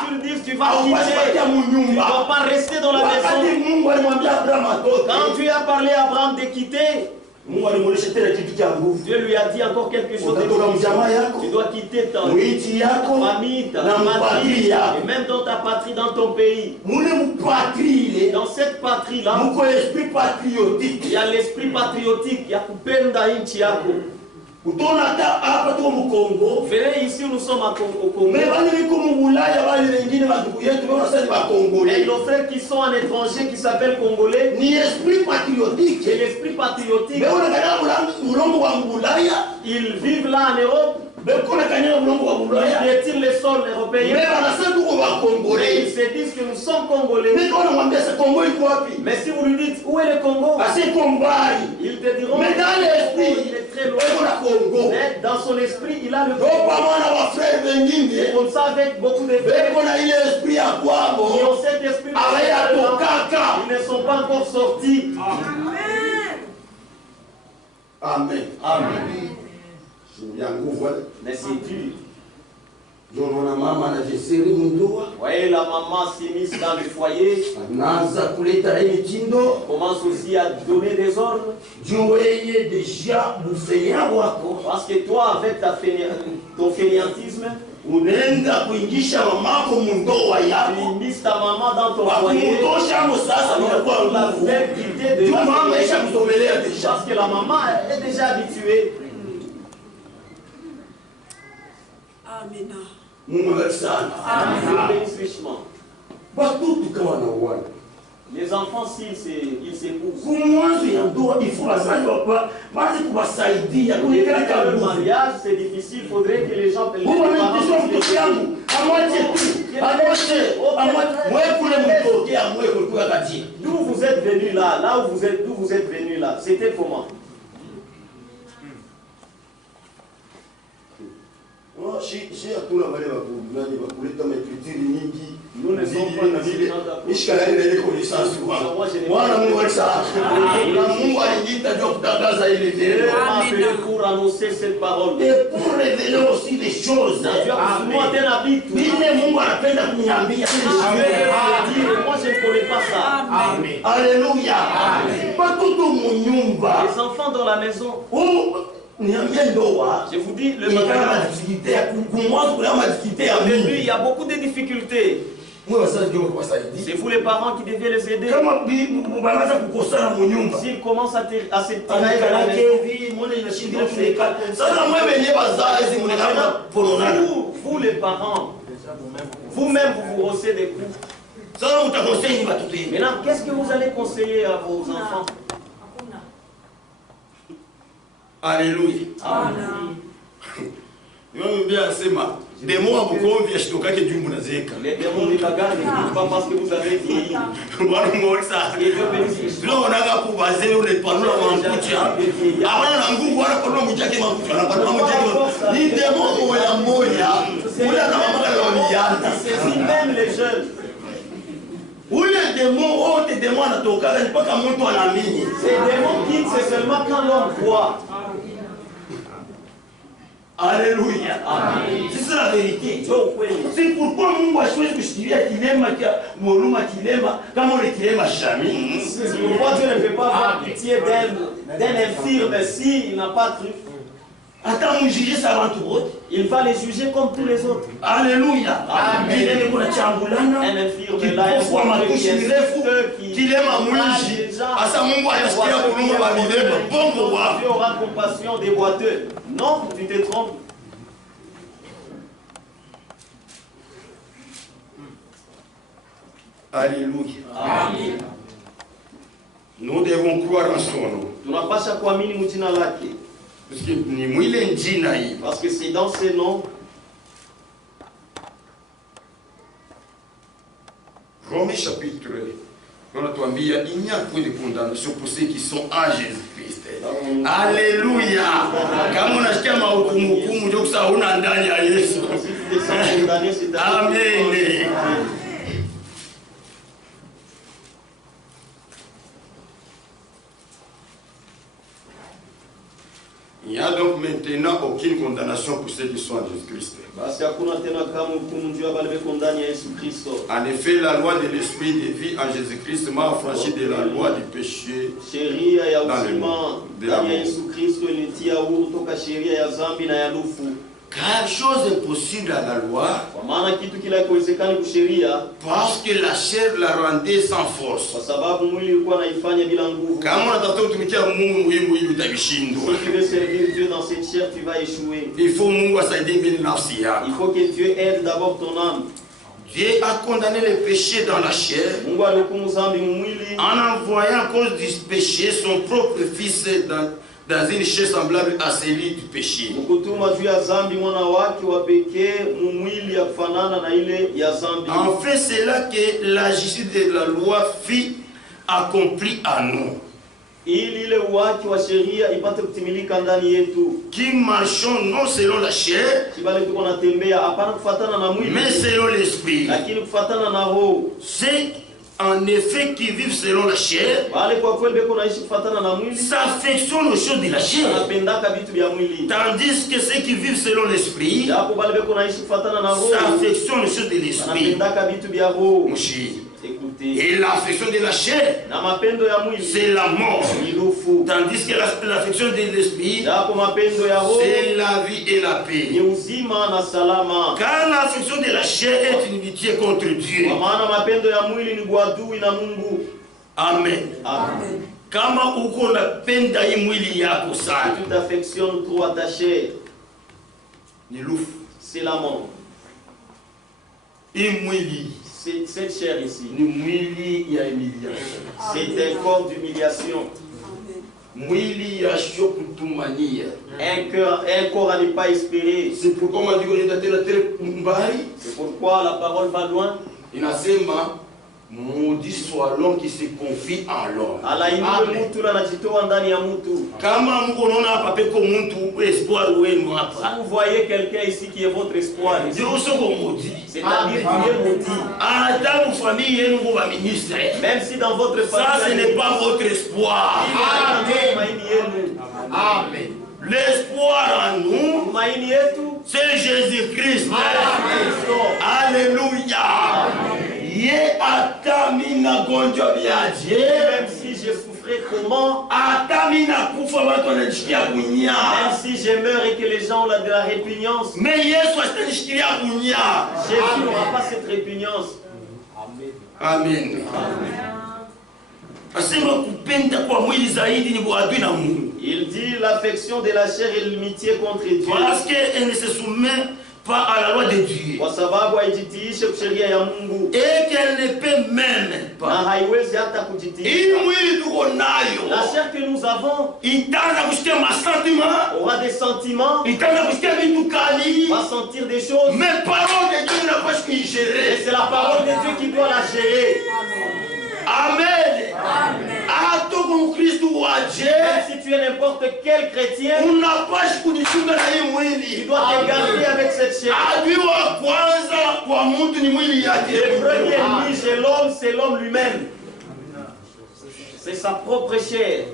tu dis, tu vas quitter. Tu ne dois pas rester dans la maison. Quand tu as parlé à Abraham de quitter, Dieu lui a dit encore quelque chose de plus. Tu dois quitter ta famille, ta patrie, et même dans ta patrie, dans ton pays. Dans cette patrie-là, il y a l'esprit patriotique, il y a Kupenda Inchi Yako. Venez ici, nous sommes au Congo. Mais nos frères qui sont en étranger, qui s'appellent Congolais, ni esprit patriotique. et l'esprit patriotique, ils vivent là en Europe. Ils piétinent les sols européens. Et ils se disent que nous sommes Congolais. Mais si vous lui dites où est le Congo, ils te diront mais dans l'esprit, il est très loin. Mais dans son esprit, il a le Congo. Et comme ça, avec beaucoup de frères qui ont cet esprit, ils ne sont pas encore sortis. Amen. Amen. Mais c'est dur. Voyez, la maman s'immisce dans le foyer, commence aussi à donner des ordres. Parce que toi, avec ton fainéantisme, tu immisces ta maman dans ton foyer. Parce que la maman est déjà habituée. Amen. Les enfants, s'ils s'épousent, le mariage, c'est difficile. Il faudrait que les gens d'où vous êtes venus là, d'où vous êtes venus là, c'était comment? Nous ne sommes pas pour annoncer cette parole. Et pour révéler aussi des choses. Moi, je ne connais pas ça. Alléluia. Les enfants dans la maison. Je vous dis, le mariage, au début, il y a beaucoup de difficultés. C'est vous les parents qui devez les aider. S'ils commencent à se tirer de la maison, vous les parents, vous-même vous rossez des coups. Maintenant, qu'est-ce que vous allez conseiller à vos enfants? Alléluia. Amen. Les démons de Kagame, pas parce que vous avez dit. Même les jeunes. Où les démons, tes démons, ces démons quittent, c'est seulement quand l'homme voit. Alléluia. C'est ça la vérité. C'est pourquoi Mungu hasiwezi kushikilia kilema cha Moluma kilema kama ule kilema Shami. C'est pourquoi Dieu ne peut pas avoir pitié d'un infirme s'il n'a pas de truc. Attends, on juge ça avant tout autre. Il va les juger comme tous les autres. Alléluia. Amen. Un infirme là, un Dieu aura compassion des boiteux. Non, tu te trompes. Alléluia. Amen. Nous devons croire en son nom. Tunapasha kuamini mjina lake. Parce que c'est dans ces noms. Romains chapitre, on a il n'y a point de condamnation pour ceux qui sont en Jésus-Christ. Alléluia. Kama unasikia mahukumu ndio kusaona ndani ya Yesu. Amen. Il n'y a donc maintenant aucune condamnation pour ceux qui sont en Jésus-Christ. En effet, la loi de l'esprit de vie en Jésus-Christ m'a affranchi de la loi du péché. Car chose impossible à la loi, Kwa maana kitu kila hakiwezekani kusheria, parce que la chair la rendait sans force. kwa sababu mwili ulikuwa naifanya bila nguvu. Kama unatafuta kutumikia Mungu hii mwili utavishindwa. Si tu veux servir Dieu dans cette chair, tu vas échouer. Il faut Mungu asaidie mbele nafsi yako. Il faut que Dieu aide d'abord ton âme. Dieu a condamné le péché dans la chair Mungu alihukumu dhambi mwili en envoyant à cause du péché son propre fils dans une chair semblable à celle du péché. kutuma juu ya dhambi mwana wake wa pekee mwili ya kufanana na ile ya dhambi. En fait, c'est là que la justice de la loi fut accomplie à nous. Ili ile uwaki wa sheria ipate kutimilika ndani yetu. Qui marchons non selon la chair, Kibale tuko natembea hapana kufuatana na mwili, mais selon l'esprit. lakini kufuatana na roho. C'est en effet qui vivent selon la chair Wale kwa kweli beko naishi kufuatana na mwili, s'affectionnent aux choses de la chair. anapendaka vitu vya mwili. Tandis que ceux qui vivent selon l'esprit Japo wale beko naishi kufuatana na roho, s'affectionnent aux choses de l'esprit. anapendaka vitu vya roho. Moshi. Écoutez, Et l'affection de la chair, na mapendo ya mwili c'est la mort. ni lufu. Tandis que l'affection de l'esprit, Japo mapendo ya roho c'est la vie et la ni paix. uzima na salama. Car l'affection de la chair est une inimitié contre Dieu. Kwa maana mapendo ya mwili ni uadui na Mungu. Amen. Amen. Kama uko unapenda hii mwili yako Si sana, tu t'affectionnes trop à ta chair, ni lufu. c'est la mort. Hii mwili Cette chair ici, ni mwili ya humiliation. c'est un corps d'humiliation. Mwili ya sio kutumania. Un corps à ne pas espérer. C'est pourquoi on dit qu'on est tele mbali. C'est pourquoi la parole va loin. Inasema maudit soit l'homme qui se confie en l'homme. Alainiwe mtu na anajitoa ndani ya mtu. Kama mko unaona hapa peko mtu espoir wenu Si hapa. vous voyez quelqu'un ici qui est votre espoir, Ndio usoko maudit. c'est-à-dire qui est maudit. Hata mu famille yenu kwa ministre. Même si dans votre Ça ce famille, n'est pas votre espoir. Amen. L'espoir en nous, Tumaini yetu c'est Jésus-Christ. Alléluia. Alléluia. Ye atamina gonjwa biaje. Même si je souffrais comment, Atamina kufa watu wanajisikia kunya. même si je meurs et que les gens ont de la répugnance, Mais Yesu atajisikia kunya. Jésus n'aura pas cette répugnance. Amen. Asema kupenda kwa mwili zaidi ni uadui na Mungu. Il dit l'affection de la chair et l'amitié contre Dieu. Parce qu'elle ne se soumet pas à la loi de Dieu. Kwa sababu haijitiishe sheria ya Mungu. Et qu'elle ne peut même Na pas. haiwezi hata kujitiisha. Hii mwili tuko nayo. La chair que nous avons Itaanza kusikia masentiment. aura des sentiments, Itaanza kusikia vitu kali. va sentir des choses. Mais parole de Dieu n'a pas ce qu'il Et gérer. c'est la parole de Dieu qui doit la gérer. Amen. Atoko Kristo waje. Même si tu es n'importe quel chrétien, Unapaswa kujichunga na hii tu mwili. dois te garder avec cette chair. Adui wa kwanza kwa mtu ni mwili yake. Le premier ennemi chez l'homme, c'est l'homme lui-même. C'est sa propre chair.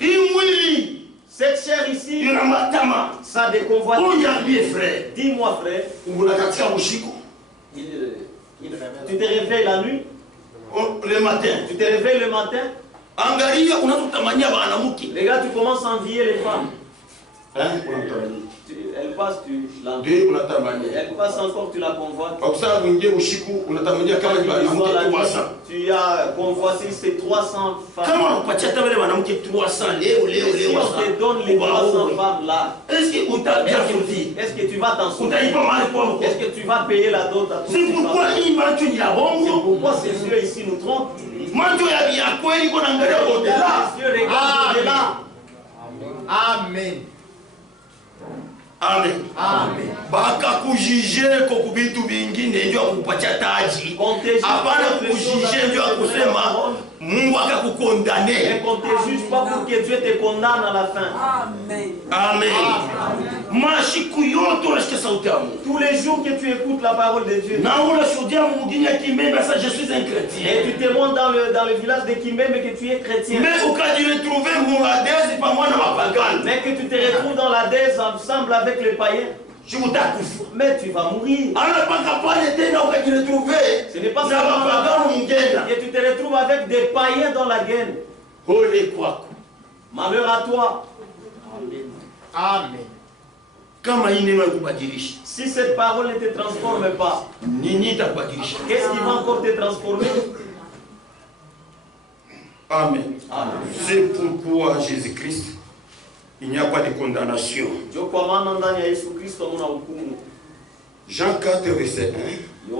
Hii mwili Cette chair ici, ina matama. ça a des convoitises. Uniambie frère. Dis-moi frère, Unakatika usiku. tu te réveilles la nuit, Le matin. tu te réveilles le matin, Angalia unazotamania wanawake. les gars, tu commences à envier les femmes. Hein? Unatamania. Elle passe, tu la Ndio unatamania. Elle passe encore, tu la convoites. Kwa sababu mwingie usiku unatamania kama ni wanawake 300. Tu as convoité ces 300 femmes. Kama unapatia hata wale wanawake 300 leo Si on te donne les 300 femmes là, Est-ce que utabia kuti? est-ce que tu vas t'en sortir? Utaipa mahali kwako. Est-ce que tu vas payer la dot à tous C'est ces pourquoi femmes? hii macho ni ya C'est bongo. pourquoi ces yeux ici nous trompent. Macho ya kweli iko naangalia odela. Les yeux regardent au-delà. Amen. Amen. Amen. Baka kujije kwa kubitu vingine ndio kukupatia taji. Comptez Hapana juste les choses kujije ndio avec les kusema paroles. Mungu Mais akakukondane. comptez juste pas pour que Dieu te condamne à la fin. Amen. Amen. Mashiku yote unasikia sauti ya Mungu. Tous les jours que tu écoutes la parole de Dieu, Na unashuhudia mwingine akimbe sasa je suis un et chrétien. tu témoignes dans le village de Kimbembe que tu es chrétien, Mais ukajiretrouver muadezi pamoja na mapagani. mais que tu te retrouves dans la dèse ensemble avec les païens, Utakufa. mais tu vas mourir. Anapaka pale tena ukajiretrouver. Ce n'est pas Na seulement mapagani mungena. que tu te retrouves avec des païens dans la gaine. Ole kwako. Malheur à toi. Amen. Si cette parole ne te transforme pas, qu'est-ce qui va encore te transformer? Amen. C'est pourquoi Jésus-Christ, il n'y a pas de condamnation. Jean 4, verset 1.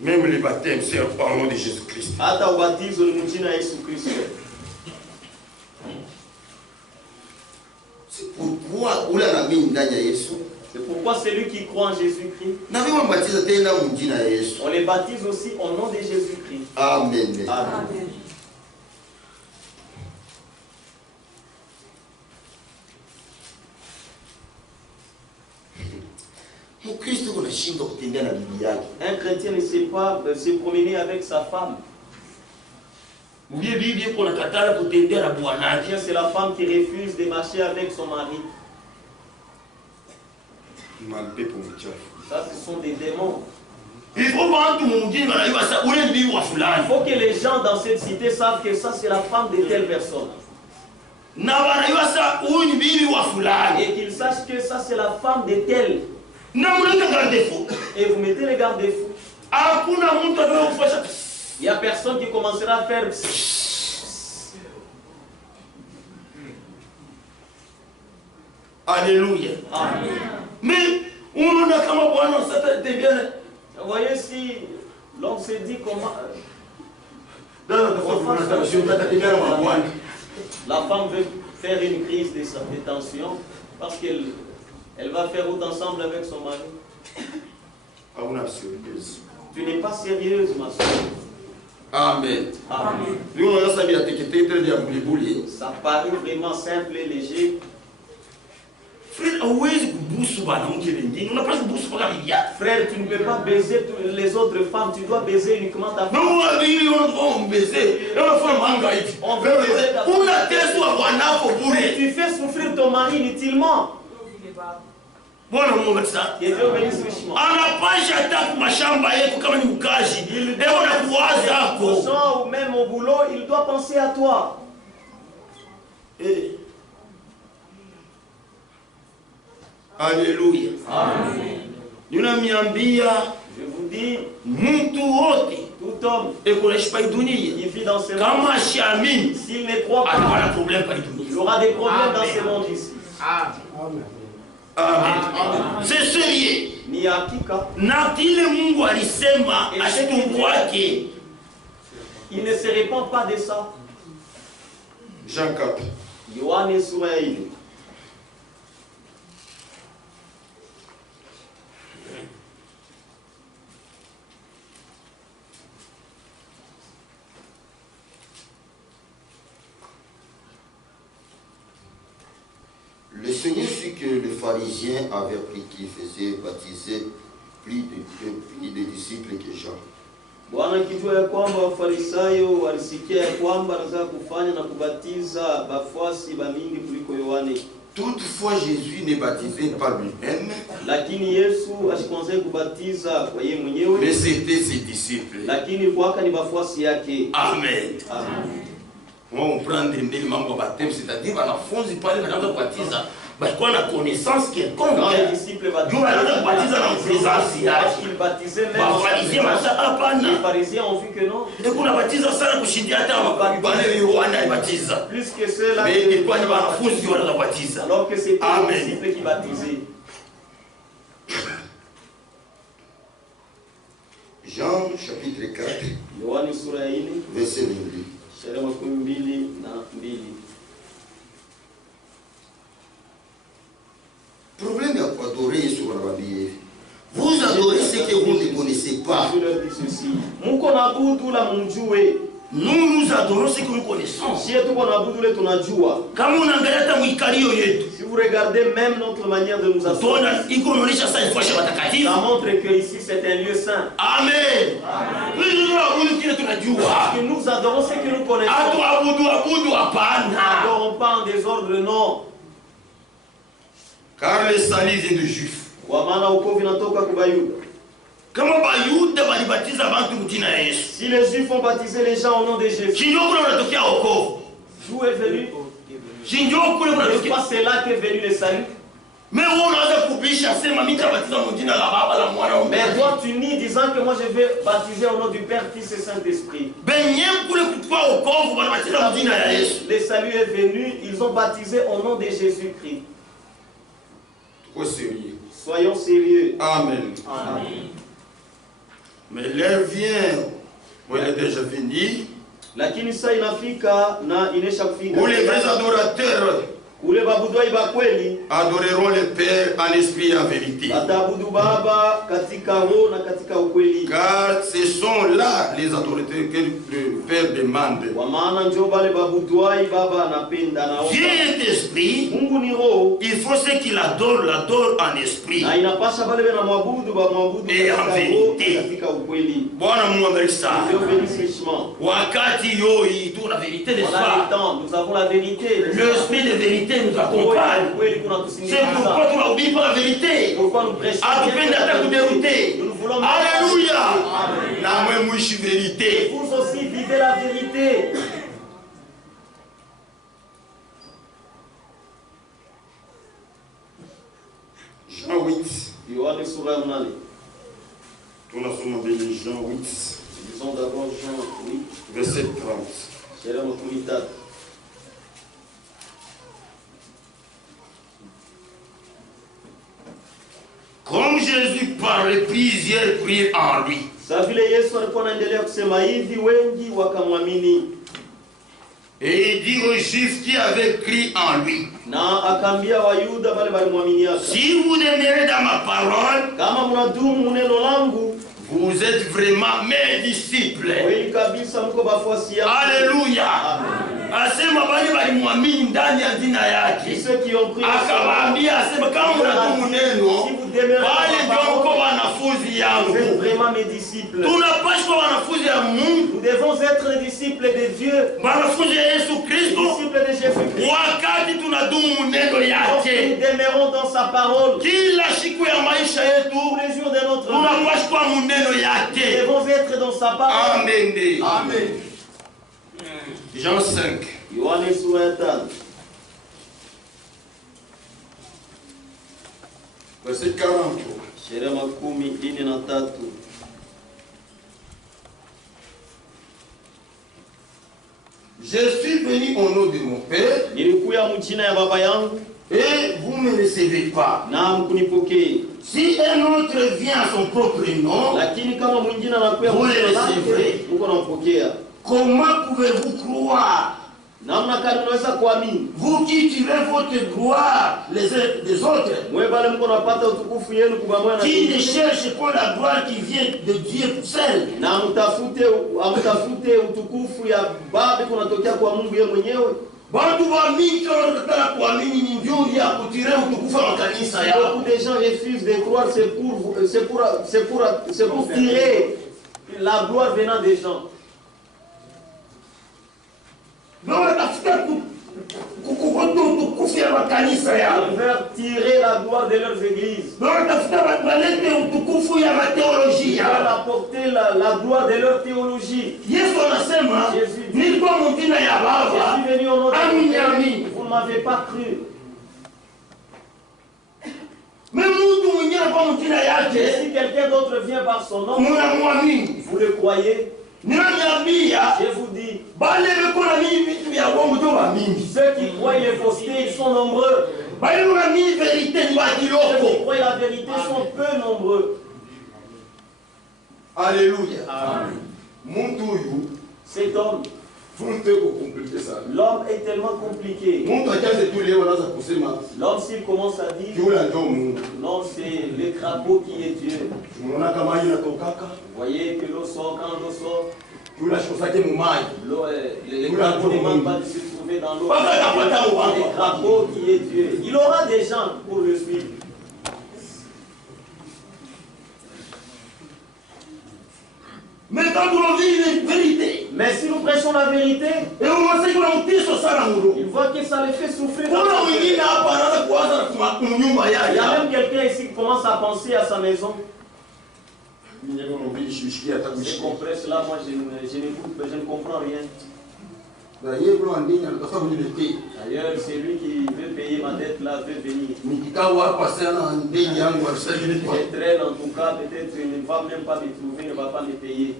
Même le baptême, c'est au nom de Jésus-Christ. C'est pourquoi c'est pourquoi celui qui croit en Jésus-Christ, on les baptise aussi au nom de Jésus-Christ. Amen. Amen. Un chrétien ne sait pas se promener avec sa femme. C'est la femme qui refuse de marcher avec son mari. Ça, ce sont des démons. Il faut que les gens dans cette cité savent que ça, c'est la femme de telle personne. Et qu'ils sachent que ça, c'est la femme de telle. Et vous mettez les garde-fous. Il n'y a personne qui commencera à faire. Alléluia. Amen. Mais on a comme bon, ça te bien. Vous voyez si l'homme se dit comment. La femme veut faire une crise de tension parce qu'elle va faire route ensemble avec son mari. Tu n'es pas sérieuse, ma soeur. Amen. Amen. Ça paraît vraiment simple et léger. Frère, tu ne peux pas baiser les autres femmes, tu dois baiser uniquement ta femme. On veut baiser ta femme. Tu fais souffrir ton mari inutilement. Ou même au boulot, il doit penser à toi. Alléluia. Amen. Je vous dis, tout homme qui vit dans ce monde, s'il ne croit pas, il aura des problèmes dans ce monde ici. Amen. C'est sérieux. Il ne se répand pas de ça. Jean 4. Yohane sura ya 4. Le Seigneur sut que les pharisiens avaient appris qu'il faisait baptiser plus de disciples que Jean. Bwana kijua ya kwamba Wafarisayo walisikia ya kwamba anataka kufanya na kubatiza bafuasi bamingi kuliko Yohane. Toutefois Jésus ne baptisait pas lui-même. Lakini Yesu ashikonze kubatiza kwa yeye mwenyewe. Mais c'était ses disciples. Lakini kwaka ni bafuasi yake. Amen. Amen. On prend des mambo baptême, c'est-à-dire wanafunzi pale wanaanza kubatiza balikuwa na connaissance quelconque. Les disciples baptiza na présence yake. Ils baptisaient même. Les pharisiens ont vu que non. Et kuna baptiza sana kushindia hata wale Yohana baptiza. Plus que cela. Mais ilikuwa ni wanafunzi wanabatiza. Alors que c'était les disciples qui baptisaient. Jean chapitre 4. Yohane sura ya 4. Verset 22. Problème à adorer ce qu'on a dit. Vous adorez ce que vous ne connaissez pas. Je leur dis ceci. Nous adorons ce que nous connaissons. Si vous regardez même notre manière de nous adorer, ça montre que ici c'est un lieu saint. Amen. Parce que nous adorons ce que nous connaissons. Nous n'adorons pas en désordre, non. Car le salut vient de Juifs. Si les Juifs ont baptisé les gens au nom de Jésus, d'où est venu? Je crois que c'est là qu'est venu le salut. Mais toi tu nies disant que moi je vais baptiser au nom du Père, Fils et Saint-Esprit. Le salut est venu, ils ont baptisé au nom de Jésus-Christ. Soyons sérieux. Amen. Amen. Mais l'heure vient, elle est déjà finie, Lakini saa inafika na ineshafika. où les vrais adorateurs Ule babudwai ba kweli adoreront le Père en esprit et en vérité. Batabudu Baba katika roho na katika ukweli. Car ce sont là les adorateurs que le Père demande. Kwa maana njoo bale babudwai Baba anapenda na Dieu est esprit. Mungu ni roho. Il faut ce qu'il adore, l'adore en esprit. Na inapasha bale bena mwabudu ba mwabudu katika roho na katika ukweli. Bwana Mungu abariki sana. Dieu bénisse richement. Wakati yo itu la vérité n'est pas. Nous avons la vérité. L'esprit de vérité nous accompagne. C'est pourquoi tu n'oublies pas la vérité. Nous voulons Alléluia. La vérité. Vous aussi vivez la vérité. Jean 8. Yohane sura 8. Tunasoma mbele Jean 8. Disons d'abord Jean 8. Verset 30. Comme Jésus parlait, plusieurs crurent en lui. Et il dit aux Juifs qui avaient crié en lui, si vous demeurez dans ma parole, vous êtes vraiment mes disciples. Alléluia. Asema bali walimwamini ndani ya jina yake. Akawaambia asema kama mnadumu neno, bali ndio wanafunzi yangu. Tunapaswa wanafunzi ya Mungu. Nous devons être les disciples de Dieu. Wanafunzi ya Yesu Kristo. Disciples de Jésus-Christ. Wakati tunadumu neno yake. Nous demeurons dans sa parole. Kila siku ya maisha yetu, tous les jours de notre vie. Tunapaswa muneno yake. Nous devons être dans sa parole. Amen. Amen. Jean 5. Yohane sura 5. Verset 40. Sheria 13. Je suis venu au nom de mon Père. Nilikuya mjina ya baba yangu. Et vous ne me recevez pas. Na mkunipokee. Si un autre vient à son propre nom, lakini kama mwingine anakuja vous le recevrez. Uko nampokea. Comment pouvez-vous croire? Namna gani unaweza kuamini? Vous qui tirez votre gloire les uns des autres. Mwe bale mko napata utukufu yenu kubamoya na qui ne cherche pas la gloire qui vient de Dieu seul. Na mtafute utukufu ya Baba kunatokea kwa Mungu yeye mwenyewe. Bantu wa mingi wanataka kuamini ni ndio ya kutire utukufu wa kanisa yao. Beaucoup de gens refusent de croire, c'est pour tirer la gloire venant des gens. Non, tafuta kukukoto utukufu ya kanisa yao. Ils veulent tirer la gloire de leurs églises. Non, tafuta balete utukufu ya théologie yao. Ils veulent apporter la gloire de leur théologie. Yesu anasema nilikuwa mjina ya Baba. Je suis venu au nom de Dieu. Vous ne m'avez pas cru. Même mtu mwingine kwa mjina yake, si quelqu'un d'autre vient par son nom, mnamwamini. Vous le croyez? Je vous dis, ceux qui croient les faussetés, ils sont nombreux. Ceux qui croient la vérité sont peu nombreux. Alléluia. Amen. Cet homme, l'homme est tellement compliqué. L'homme, s'il commence à dire, non, c'est le crapaud qui est Dieu. Vous voyez que l'eau sort, quand l'eau sort, le crapaud ne demande pas de se trouver dans l'eau. Le crapaud qui est Dieu. Il aura des gens pour le suivre. Mais quand on dit une vérité, mais si nous prêchons la vérité, il voit que ça les fait souffrir. Il y a même quelqu'un ici qui commence à penser à sa maison. Ces compresses-là, moi, je ne comprends rien. D'ailleurs, c'est lui qui veut payer ma dette là, veut venir. Je traîne en tout cas, peut-être il ne va même pas me trouver, il ne va pas me payer.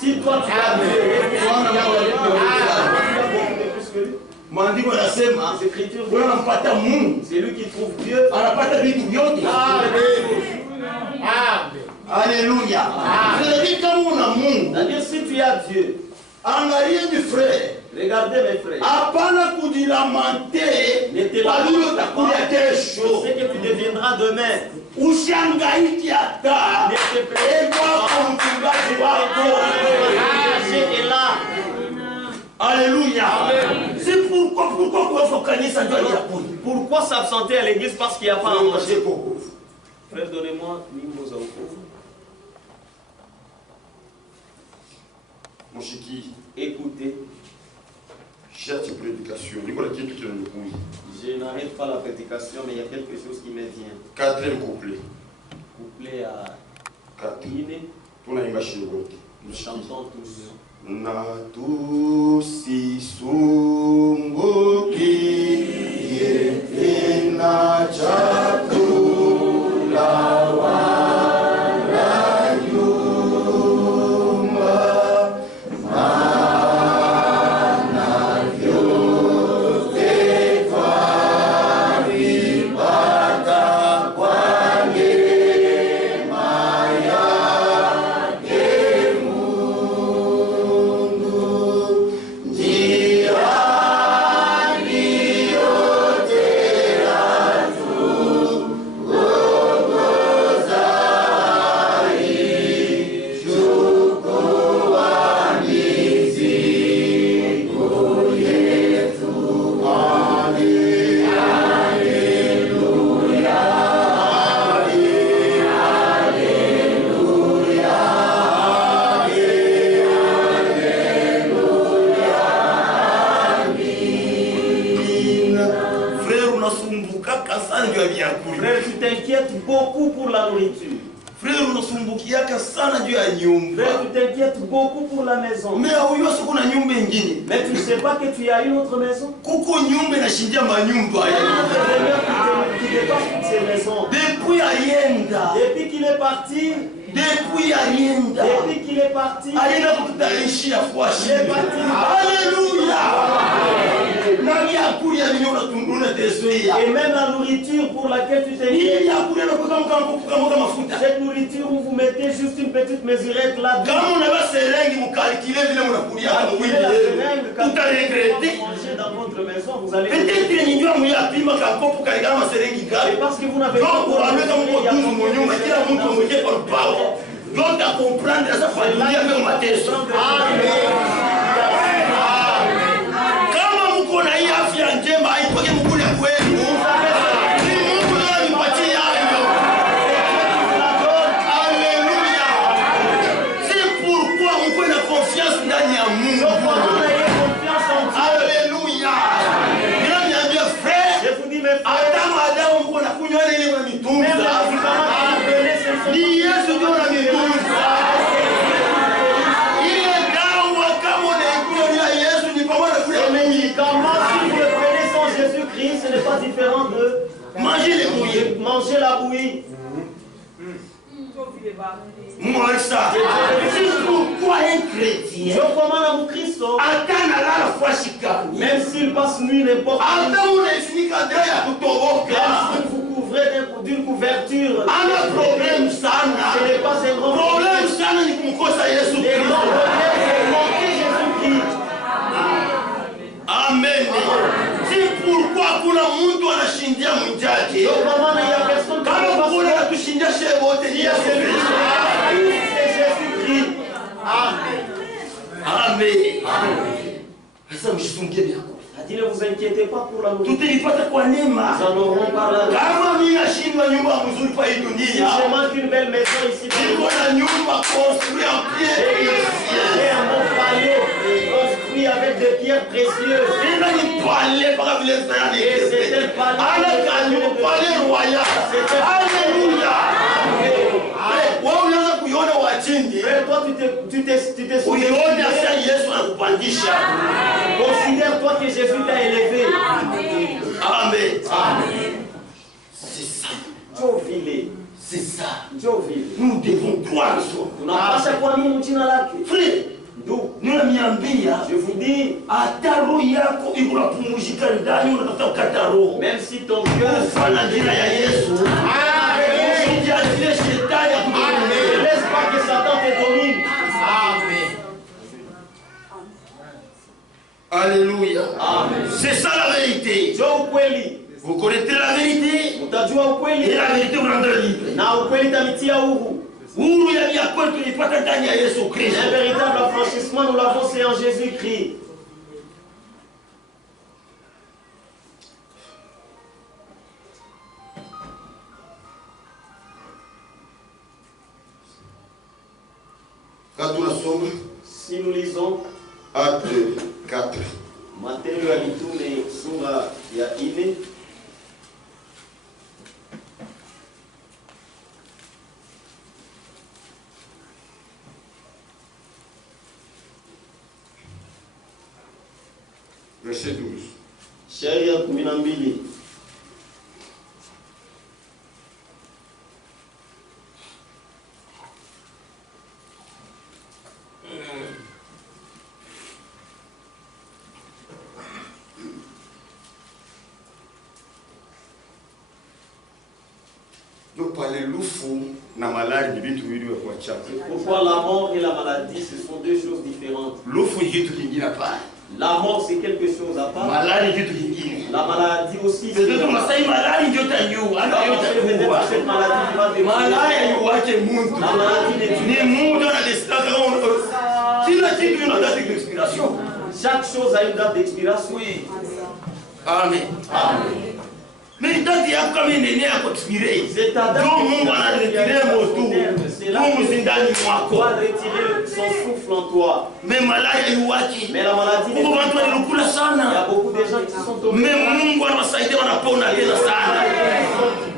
Si toi tu as Dieu, c'est lui qui trouve Dieu. Alléluia. C'est-à-dire si tu as Dieu, regardez mes frères, ne te lamente pas ce que tu deviendras demain. Ne te plaît pas. Alléluia. C'est Pourquoi s'absenter à l'église? Parce qu'il n'y a pas à manger. Frère, donnez-moi mimosa au pauvre. Mon chiki, Écoutez, cherche prédication. je n'arrête pas la prédication, mais il y a quelque chose qui me vient. 4e couplet. Couplet à 4. Ine, nous chantons tous. Natusisumbuki yena chakula wala nyumba, maana vyote twavipata kwa neema yake Mungu. Njiani yote atuongoza, ichukua mizigo yetu. Haleluya, Frère, unasumbukaka sana juu ya vyakula. Frère, tu t'inquiètes beaucoup pour la nourriture. Frère, unasumbukiaka sana juu ya nyumba. Frère, tu t'inquiètes beaucoup pour la maison. Mais huyo siku na nyumba ingine. Mais tu ne sais pas que tu as une autre maison. Kuko nyumba inashindia manyumba. Il y a un autre Seigneur qui dépasse toutes ces maisons. Depuis ayenda. Depuis qu'il est parti, Depuis ayenda. depuis qu'il est parti, Ayenda kututaishia kwa il est shida. parti. Alléluia. Na vyakula vinaona tunduna tesoia. Et même la nourriture pour laquelle tu Hii t'inquiètes, vyakula kama mafuta. cette nourriture où vous mettez juste une petite mesurette là-dedans. Kama unaba serengi mukalkile vile mnakulia kama Calculez mwili la leo. seringue quand Utaregrete. vous mangez dans votre maison, vous allez. Peut-être ni njoo muyapima kakopo kalikana maserengi C'est gapi. parce que vous n'avez Donc pas unaweza mko tuzu mnyumba kila mtu mwenye kwa mpao. Donc à comprendre sa familia kwa mateso. Kama mko na hii afya njema haipokee mkule kwenu. Ni Mungu ndiye anipatia hayo. Alléluia. C'est pourquoi mko na confiance ndani ya Mungu. Alléluia. Bila niambia frère, Je vous dis mes frères, hata madawa mko na kunywa ile même mnitunza. les médicaments qui vous donnez, ce sont Ni Yesu ndio ananitunza. Ile dawa kama unaikunywa bila Yesu ni pamoja na kula les mingi. médicaments. Si vous le prenez sans Jésus-Christ, ce n'est pas différent de Manger les bouillées. manger la bouillie. Mwalisa. C'est pourquoi un chrétien Je commande à vous Christ, atana lala fashi kani. même s'il passe nuit n'importe où, Hata unaifunika daya ya même kutoboka. si vous couvrez d'une couverture, Ana problème ce sana. n'est pas un grand Problème sana ni kumkosa Yesu Les grands Kristo. problèmes, c'est manquer Jésus-Christ. Amen. C'est pourquoi kuna mtu anashindia mwenzake. Je commande, il n'y a personne qui Kama peut pas kuna kushindia shehe wote ni Il y a Yesu celui qui Kristo. a tous, c'est Jésus-Christ. Amen. Amen. Sasa mshifungie vyako. A dit, ne vous inquiétez pas pour la nourriture. Tutilipata kwa neema. Nous en aurons par la Kama mimi nashindwa nyumba mzuri kwa hii Si dunia. je manque une belle maison ici, Niko na nyumba construit en pierre précieuse. j'ai un bon palais construit avec des pierres précieuses. Nina ni palais mpaka vile sana ni. Et c'était le palais. Ana kanyo palais royal. C'était Alléluia. t'es Uione asa Yesu anakupandisha. Considère-toi que Jésus t'a élevé. Amen. Amen. C'est ça. C'est ça. Nous devons croire ça. Tunapasha kuamini jina lake. Frère, Je vous dis, même si ton cœur ne laisse pas que Satan te domine. Amen. Alléluia. Amen. C'est ça la vérité. Vous connaissez la vérité et la vérité vous rendra libre. Un véritable affranchissement, nous l'avons, c'est en Jésus-Christ. Si nous lisons Acte 4. Matendo ya Mitume sura ya 4. Verset 12. Shairi ya 12. Donc pale lufu na malari ni vitu viwili vya kuachana. Pourquoi la mort et la maladie, ce sont deux choses différentes. Lufu ni kitu kingine hapa. La mort, c'est quelque chose à part. Malari kitu kingine. La maladie aussi. C'est donc masai malari ndio tajua. Ana yote cette maladie va te malari yuache muntu. La maladie Ni mundu na destaka. Kila kitu ina date d'expiration. Chaque chose a une date d'expiration. Oui. Amen. Amen. Mais date ya kama inaenea kuexpire. C'est ta date. Donc Mungu anaretire moto. Mungu zindani mwako. Va retirer son souffle en toi. Mais malari yuache. Mais la maladie, Mungu watu walikula il y a sana. beaucoup de gens qui sont tombés. Mais Mungu anawasaidia wanapona tena sana.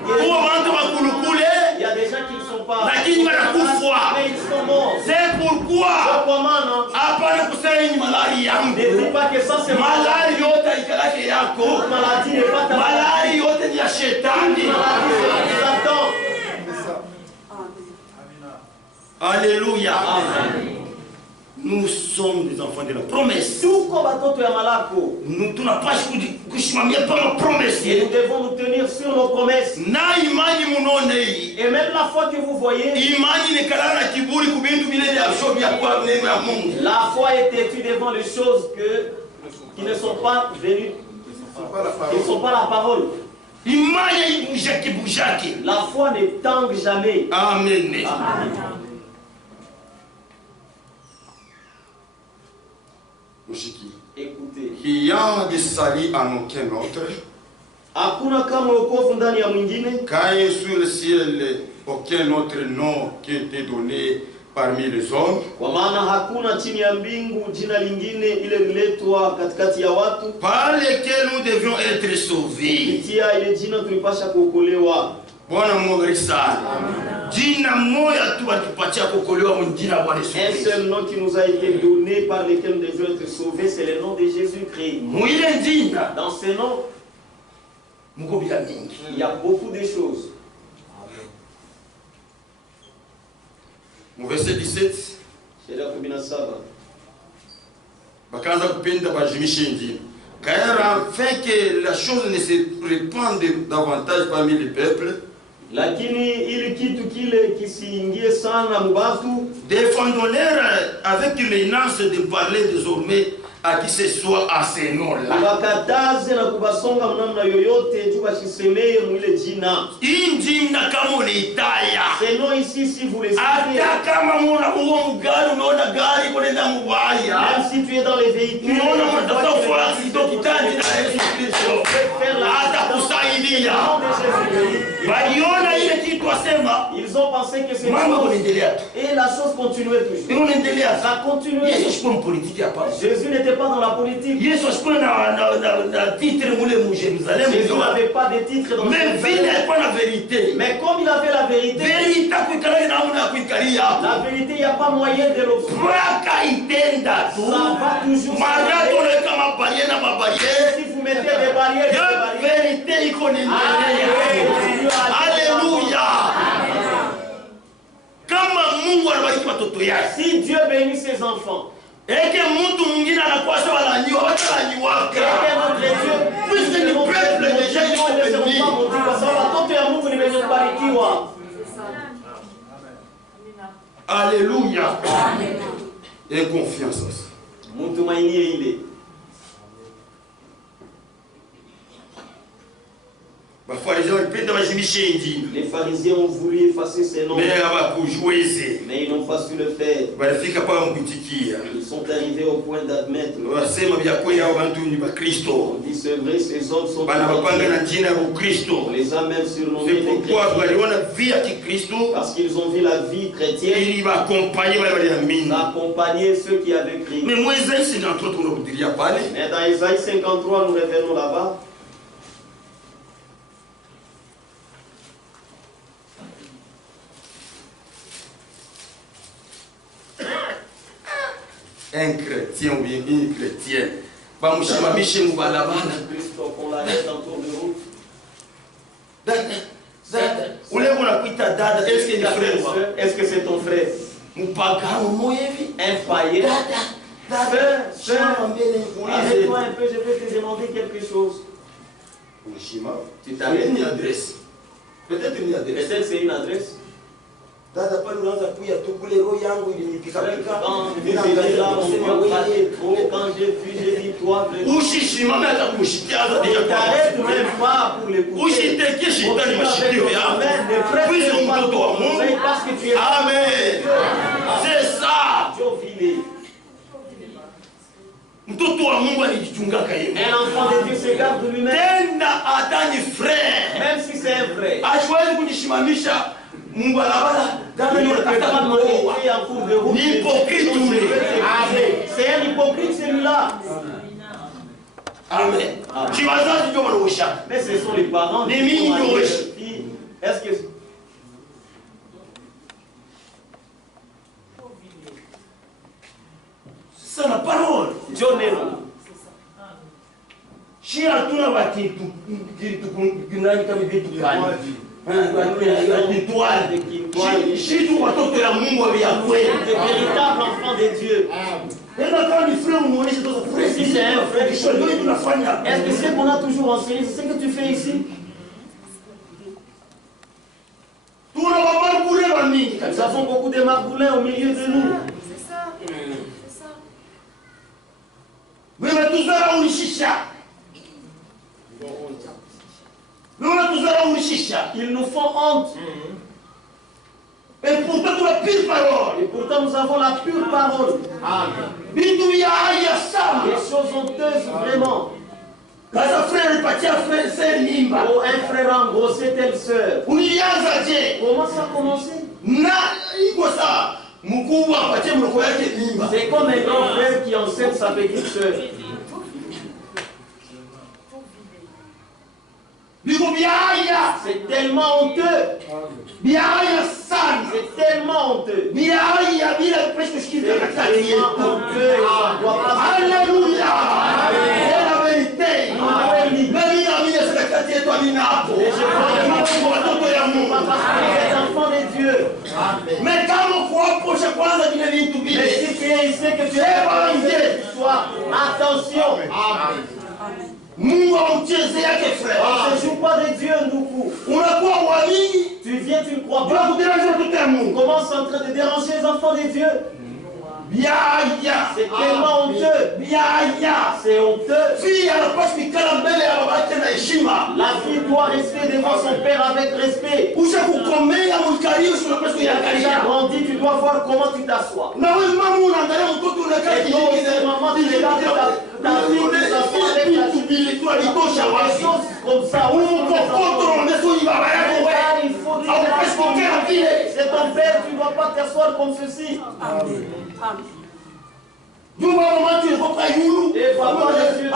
Kwa watu wakulukule Il y a des gens qui ne sont pas. lakini wanakufa. Mais ils sont morts. C'est pourquoi Kwa maana, hapana kusema hii ni malari yangu. ne dis pas que ça c'est Malari yote ikalake yako. Toute maladie n'est pas ta Malari yote ni ya shetani. maladie, c'est Satan. Alléluia. Amen. Nous sommes des enfants de la promesse. Tuko batoto ya malako. Nous tunapaswa kusimamia pama promesse. Et nous devons nous tenir sur nos promesses. Na imani munone hii. Et même la foi que vous voyez, Imani ni kalala na kiburi kubindu vile vya shobi ya kwa neno ya Mungu. la foi est têtue devant les choses qui ne sont pas venues, qui ne sont pas la parole. Imani ibujaki. La foi ne tangue jamais. Amen. Amen. Écoutez. Il y a des salis en aucun autre. Hakuna kama wokovu ndani ya mwingine. Car sur le ciel, aucun autre nom qui a été donné parmi les hommes. Kwa maana hakuna chini ya mbingu jina lingine ile liletwa katikati ya watu Par lesquels nous devions être sauvés. kupitia ile jina tulipasha kuokolewa. Bwana Mungu abariki sana. Jina moja tu atupatia kuokolewa mjina wa Bwana Yesu Un Kristo. seul nom qui nous a été donné par lequel nous devions être sauvés, c'est le nom de Jésus-Christ. Mwile jina Dans ce nom, Mungu bila mingi. il y a beaucoup de choses. Au verset 17, Sheria 17. bakaanza kupenda bajimishe injili. Car afin que la chose ne se répande davantage parmi les peuples, Lakini ili kitu kile kisiingie sana mubatu, Défendons-leur avec l'élégance de parler désormais à qui ce soit à ce nom-là. bakataze na kubasonga mnamna yoyote juu bashisemeye mwile jina. Hii jina kama unaitaya. Ce nom ici, si vous le Hata citez, kama unaona gari, unaona gari kwenda mubaya. même si tu es dans les véhicules, Unaona tu mtatoa vois que fuasi les dokitani na Yesu Kristo. Hata kusaidia. nom de Jésus-Christ. Waliona ile kitu wasema, Ils Ils ont pensé que c'est et la chose continuait toujours. Ça continuait. Jésus n'était pas dans la politique. Jésus n'avait pas de titre dans la vérité. Mais comme il avait la vérité, la vérité, il n'y a pas moyen de l'obtenir. Ça va toujours. Si vous mettez des barrières, Alléluia. Si Dieu bénit ses enfants, et que mon Dieu n'a pas ça à la nuit, puisque le peuple déjà est béni. Alléluia. Et confiance aussi. Les pharisiens ont voulu effacer ces noms, mais ils n'ont pas su le faire. Ils sont arrivés au point d'admettre. On dit c'est vrai, ces hommes sont on les a même surnommés parce qu'ils ont vu la vie chrétienne. Il va accompagner ceux qui avaient crié. Mais dans Isaïe 53, nous revenons là-bas. Un chrétien ou bien une chrétienne. On l'arrête en cours de route. Est-ce que c'est ton frère? Un païen. Arrête-toi un peu, je vais te demander quelque chose. Tu t'avais une adresse. Peut-être une adresse. Peut-être c'est une adresse. Quand j'ai dit toi, t'arrêtes même pas pour l'écouter. Amen. C'est ça. Un enfant de Dieu se garde de lui-même. Même si c'est un frère. C'est un hypocrite celui-là. Amen. Mais ce sont les parents. Est-ce que c'est la parole? des véritables enfants de Dieu. Si c'est un frère, est-ce que c'est qu'on a toujours enseigné? C'est ce que tu fais ici? Nous avons beaucoup de margoulins au milieu de nous. C'est ça. C'est ça. Ils nous font honte. Et pourtant, tu la pure parole. Et pourtant, nous avons la pure parole. Amen. Les choses honteuses, vraiment. Oh, un frère a engrossé telle sœur. Comment ça a commencé? C'est comme un grand frère qui enseigne sa petite sœur. C'est tellement honteux. C'est tellement honteux. Alléluia. C'est la vérité. Enfant de Dieu. Mais quand on croit pour chaque fois qu'il est venu tout bien. Mais si tu es ici que tu es attention. Amen. Mungu amcheze yake frère. On ne joue pas de Dieu, Ndoukou. Unakuwa uamini. Tu viens, tu ne crois pas. Commence en train de déranger les enfants de Dieu. C'est tellement honteux. C'est honteux. La fille doit rester devant son père avec respect. Tu as grandi, tu dois voir comment tu t'assois. Et toi aussi, maman, tu regardes ta fille qui s'assoit avec la fille. Des choses comme ça. Il faut dire C'est ton père, tu ne dois pas t'asseoir comme ceci. Amen. Amen. Et papa, je suis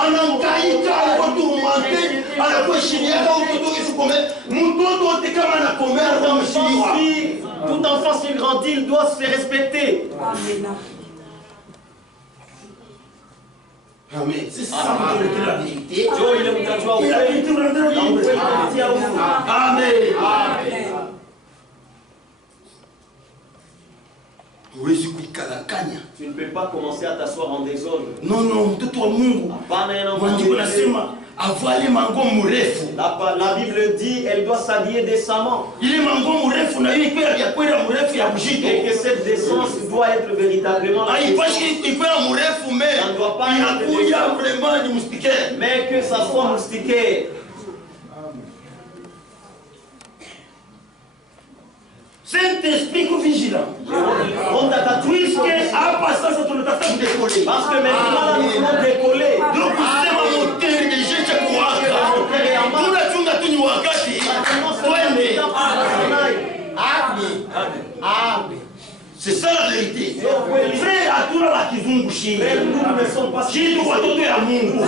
tout enfant s'il grandit, il doit se faire respecter. Amen. Amen. C'est ça la vérité. Amen. Tu ne peux pas commencer à t'asseoir en désordre. Non, non, mtoto wa Mungu. Maandiko nasema avale mango mrefu. La Bible dit elle doit s'habiller décemment. Ile mango mrefu na hiyo ya kwenda mrefu ya mjito. Et que cette décence doit être véritablement la haipashi ikwenda mrefu mais inakuja vraiment ni mustike. Mais que ça soit moustiqué. Saint-Esprit est vigilant. On t'a puisque hapa sasa tunatafuta kudekoler. Parce que maintenant nous voulons décoller. Donc kusema moteur déjà cha kuwaka. Tunachunga tu ni wakati. Twende. Amen. Amen. C'est ça la vérité. Frère hatuna la kizungu shii. Nous ne sommes pas Shii tu watoto ya Mungu.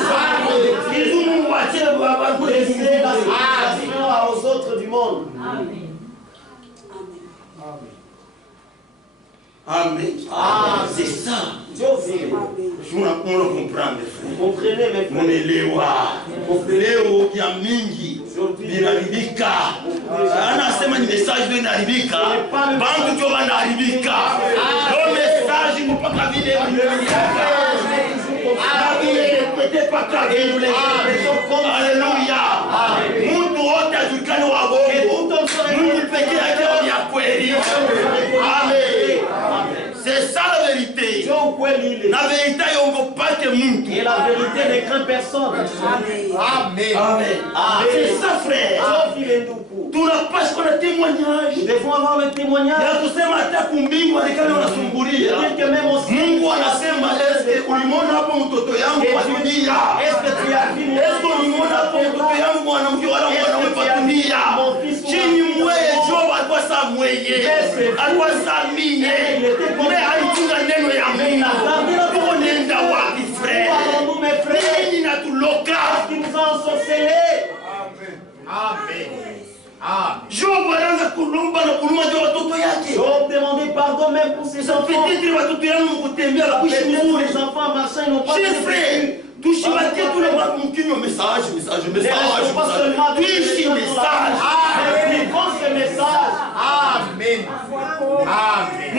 Kizungu wache baba laisser la civilisation aux autres du monde. Amen. Amen. Ah, c'est ça. Dieu vile. On comprend, mes frères. Comprenez mes frères. Munelewa. Leo ya mingi vinaharibika. Anasema ni message ndio inaharibika. Bantu ndio wanaharibika. Ndio message mpaka vile Alléluia. Mungu wote ajulikane wa bongo. Mungu pekee yake ni ya kweli. Amen. C'est ça la vérité. La vérité yongopake Mungu. Et la vérité ne craint personne. Amen. Amen. C'est ça frère. Tunapaswa kuwa na témoignage. Nous devons avoir le témoignage. Ya kusema hata kumbingu alikana unasumbulia. Mungu anasema eske ulimwona hapo mtoto yangu kwa dunia? Eske ulimwona hapo mtoto yangu mwanamke wala mwanaume kwa dunia? Chini mweye Job alikuwa saa mweye. Alikuwa saa minye. Mbe alitunga neno ya Mungu. Tuko nenda wapi frère? Nini natuloka? Amen. Job anaanza kulumba na kuluma juu watoto yake. Job demandait pardon même pour ses enfants. Peut-être watoto yangu kutembea kuishi vizuri. Les enfants marchent, ils n'ont pas de frère. Tusibatie tu na mkinyo message. Tuishi message. Vivons ce message. Amen. Amen.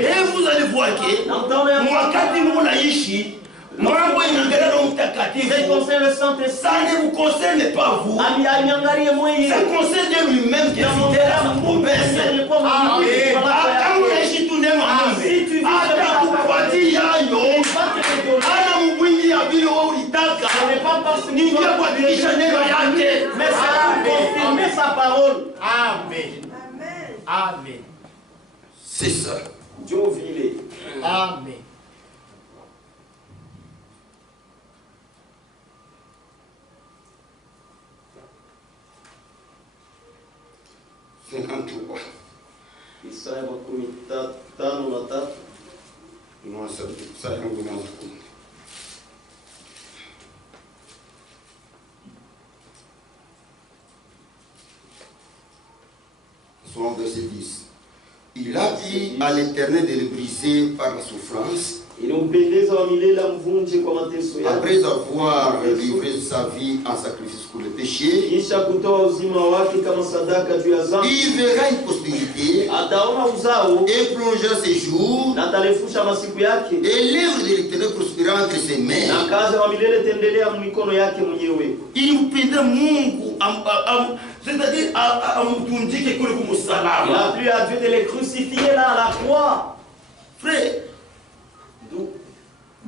Et vous allez voir que wakati mnaishi mambo inaendelea na mtakatifu. Ça le Saint-Esprit. Ça ne vous concerne pas vous. Ça concerne lui-même qui est fidèle à sa promesse. Kama unaishi tu neno Mungu, atakupatia hayo. Ana mbwingi ya vile wewe ulitaka. Ni ndio kuhakikisha neno yake. Mais c'est pour confirmer sa parole. Amen. Amen. C'est ça. Dieu vile. Amen. Isaya makumi tano na tatu. Selon verset 10. Il a dit à l'Éternel de le briser par la souffrance. Après avoir livré sa vie en sacrifice pour le péché, il verra une postérité et prolongera ses jours, et l'œuvre de l'Éternel prospérera entre ses mains. Il upende Mungu c'est-à-dire amtundike kule kumsalaba. Il a plu à Dieu de les crucifier là à la croix. Frère,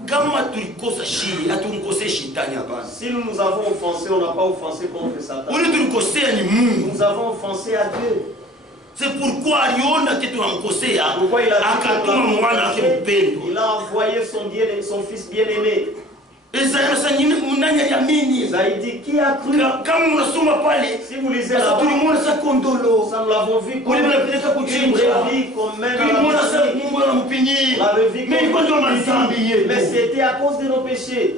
kama tulikosa shii hatumkosee shetani hapana. Si nous avons offensé, on n'a pas offensé contre Satan. Ule tulikosea ni Mungu. Nous avons offensé à Dieu. C'est pourquoi aliona que tunamkosea akatuma mwana wake mpendwa. Il a envoyé son fils bien-aimé. Ça a dit qui a cru? Si vous lisez là-bas, ça nous l'avons vu comme une vraie vie, comme même mais c'était à cause de nos péchés.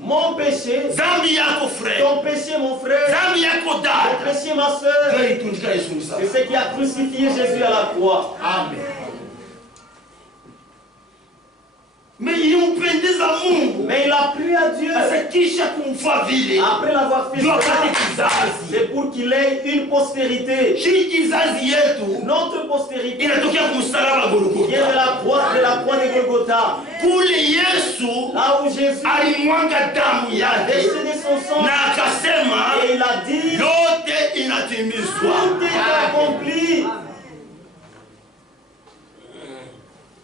Mon péché, ton péché mon frère, ton péché ma soeur, c'est ce qui a crucifié Jésus à la croix. Amen. Mais il a plu à Dieu. Après l'avoir fait, c'est pour qu'il ait une postérité. Notre postérité vient de la croix de Golgotha. Là où Jésus a décédé son sang et il a dit tout est accompli.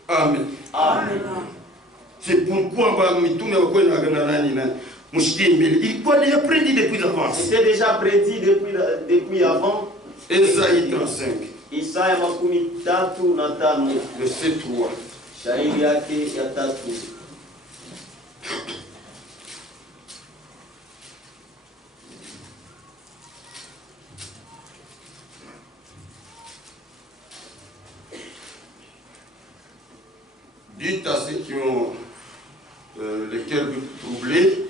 Amen. Amen. C'est pourquoi il doit déjà prédit depuis l'avance. C'était déjà prédit depuis avant. Ésaïe 35. Isaya makumi tatu na tano. Verset 3. Shairi yake ya tatu. Dites à ceux qui ont le cœur troublé,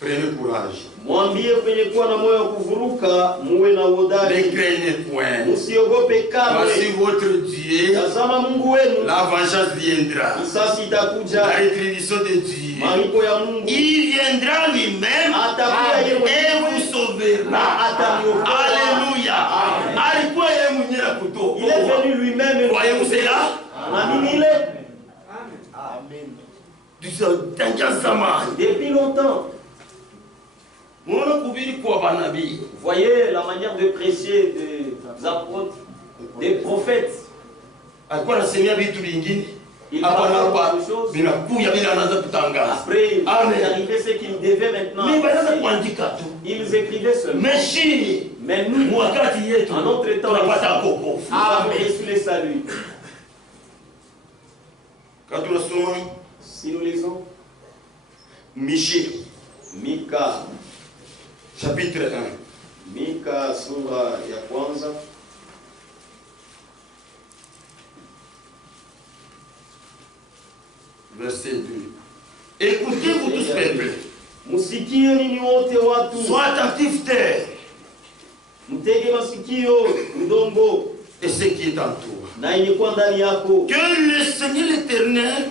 prenez courage. Mwambie kwenye kuwa na moyo kuvuruka, muwe na Ne uhodari. craignez point. Musiogope kamwe. Voici votre Dieu. Tazama Mungu wenu. La vengeance viendra. Kisasi La itakuja. rétribution de Dieu. Malipo ya Mungu. Il viendra lui-même et vous sauvera. Alléluia. Alikuwa yeye mwenyewe kutoka. Il est venu lui-même. Voyez-vous cela? Naamini ile. Amen. Depuis longtemps. Vous Voyez la manière de prêcher des apôtres, des prophètes. Il parle de choses. Après, il arrivait ce qu'ils devaient maintenant. Ils écrivaient seulement. Mais nous, en notre temps, nous avons reçu le salut. Si nous lisons Mika chapitre 1. Mika sura ya kwanza. Verset 2. Écoutez-vous tous, peuple. Musikie nini wote watu. Sois attentif, terre. Mtege masikio udongo. Et ce qui est en toi. Na ilikuwa ndani yako. Que le Seigneur l'Éternel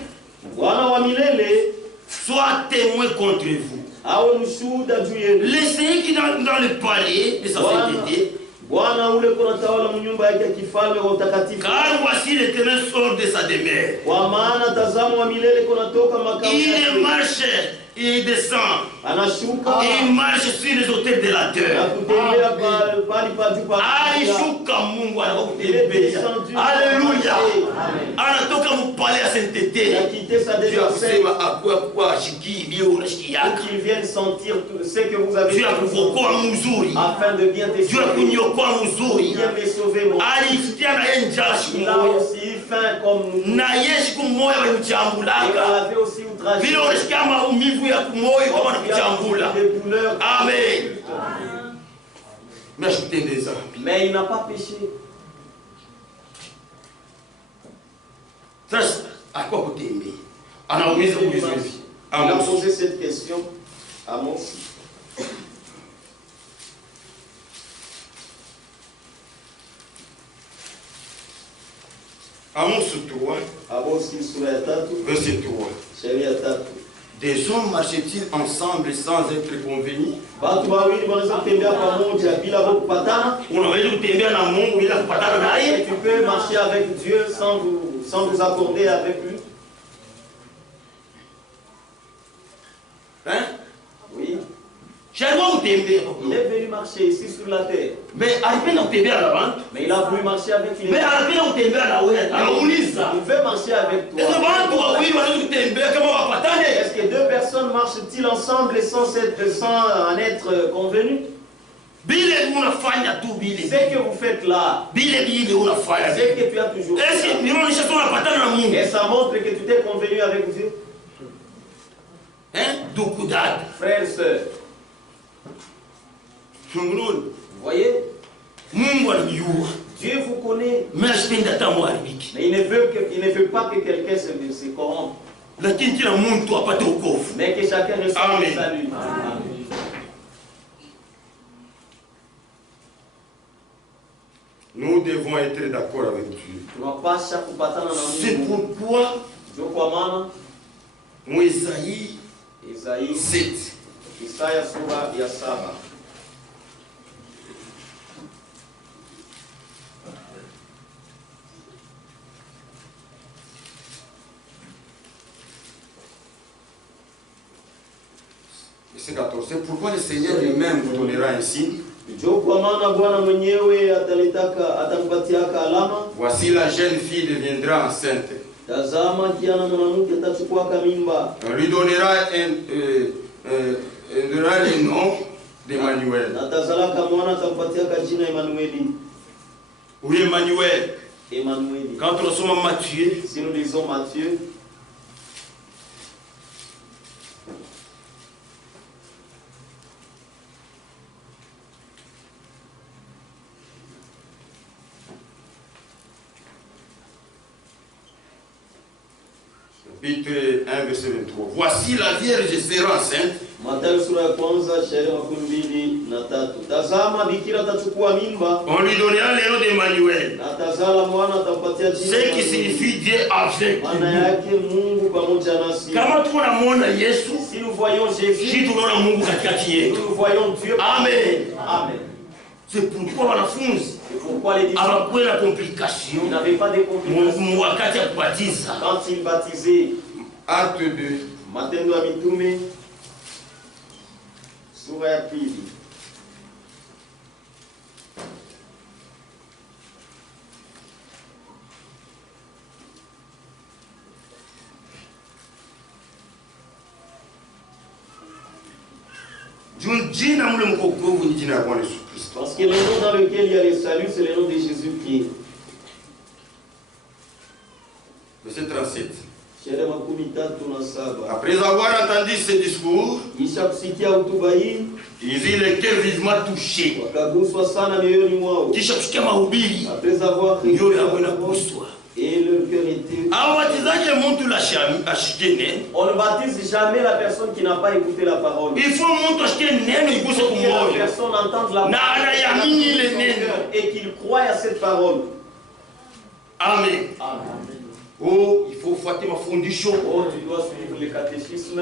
Bwana wa milele soit témoin contre vous. awe mshuhuda juu yenu. Le Seigneur qui est dans le palais de sa sainteté. Bwana ule kuna tawala mnyumba yake ya kifalme wa utakatifu. Car voici l'Éternel sort de sa demeure. Kwa maana tazama wa milele kunatoka makao yake. Il marche et il descend. Anashuka. Il marche sur les autels de la terre. Kutembea pali pa juu pa. Alishuka Mungu anakutembea. Alléluia. Anatoka mpale ya sainteté. Kusema akua ashiki bio unashikiaka. Qu'ils viennent sentir ce que vous avez fait. Afin de bien te sauver. Bien me sauver mon. Il a aussi faim comme nous. Na yeshi kumoya wakuchambulaka. Il avait aussi outragé. Vile unashikia maumivu ya kumoyo kama nakuchambula. Amen. Mais il n'a pas péché. Sasa alikuwa kutembea. Anauliza Il a posé cette question à Amos. Amos 3. Amos sura ya 3. Verset 3. Shairi ya 3. Des hommes marchaient-ils ensemble sans être convenus? Watu wawili wanaweza kutembea pamoja bila kupatana. Unaweza kutembea na Mungu bila kupatana naye? Tu peux marcher avec Dieu sans vous accorder avec lui. Hein? Oui. Il est venu marcher ici sur la terre. Mais il a voulu marcher avec lui. Mais il veut marcher avec toi. Est-ce que deux personnes marchent-ils ensemble sans en être convenus? Ce que vous faites là, c'est que tu as toujours fait. Et ça montre que tu t'es convenu avec Dieu. Dukudad. Frères et sœurs, vous voyez, Dieu vous connaît, mais il ne veut pas que quelqu'un se corrompe, mais que chacun reçoive le salut. Amen. Nous devons être d'accord avec Dieu. C'est pourquoi Isaïe 7. Isaya sura ya 7. C'est 14. C'est pourquoi le Seigneur lui-même vous donnera un signe. Voici la jeune fille deviendra enceinte. On lui donnera le nom d'Emmanuel. Oui, Emmanuel. Quand nous sommes en Matthieu, si nous lisons Matthieu, chapitre 1, verset 23. Voici la Vierge sera enceinte. Mathayo sura ya kwanza shairi 23. Tazama bikira atachukua mimba. On lui donnera le nom d'Emmanuel. Na tazala mwana atampatia jina. Ce qui signifie Dieu avec nous. Maana yake Mungu pamoja nasi. Kama tunamuona Yesu, si nous voyons Jésus, si tunaona Mungu katikati yetu. Nous voyons Dieu. Amen. Amen. C'est pourquoi wanafunzi hawakuwa na complication. Il n'avait pas de complications. Wakati ya kubatiza. Quand il baptisait. Acte 2. Matendo ya Mitume sura ya pili. Parce que le nom dans lequel il y a le salut, c'est le nom de Jésus-Christ. Verset 37. Après avoir entendu ce discours, ils le cœur vivement touché. Après avoir et le cœur était... On ne baptise jamais la personne qui n'a pas écouté la parole. Il faut que la personne entende la parole et qu'il croie à cette parole. Amen. Amen. Oh, il faut faire ma fondation. Oh, tu dois suivre le catéchisme.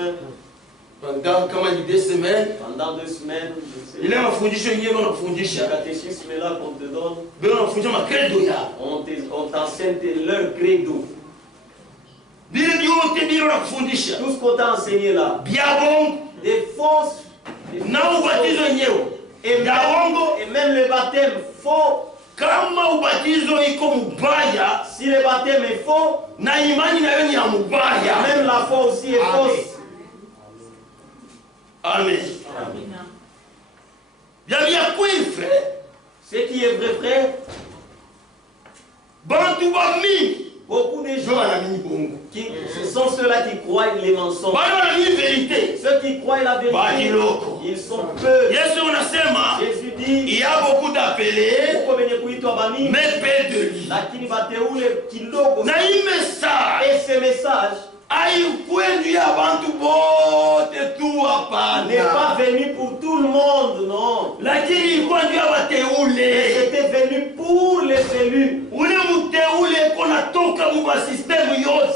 Pendant 2 semaines. Pendant 2 semaines. Il y a ma fondation, il y a ma fondation. Le catéchisme est là qu'on te donne. On t'enseigne leur credo. Tout ce qu'on t'a enseigné là. Des fausses. Et même le baptême faux. Si le baptême est faux, même la foi aussi est fausse. Amen. Ce qui est vrai, frère, beaucoup de gens, ce sont ceux-là qui croient les mensonges. Ceux qui croient la vérité, ils sont peu. Jésus dit, il y a beaucoup d'appelés, mais peu de lits. Et ce message n'est pas venu pour tout le monde, non. C'était venu pour les élus.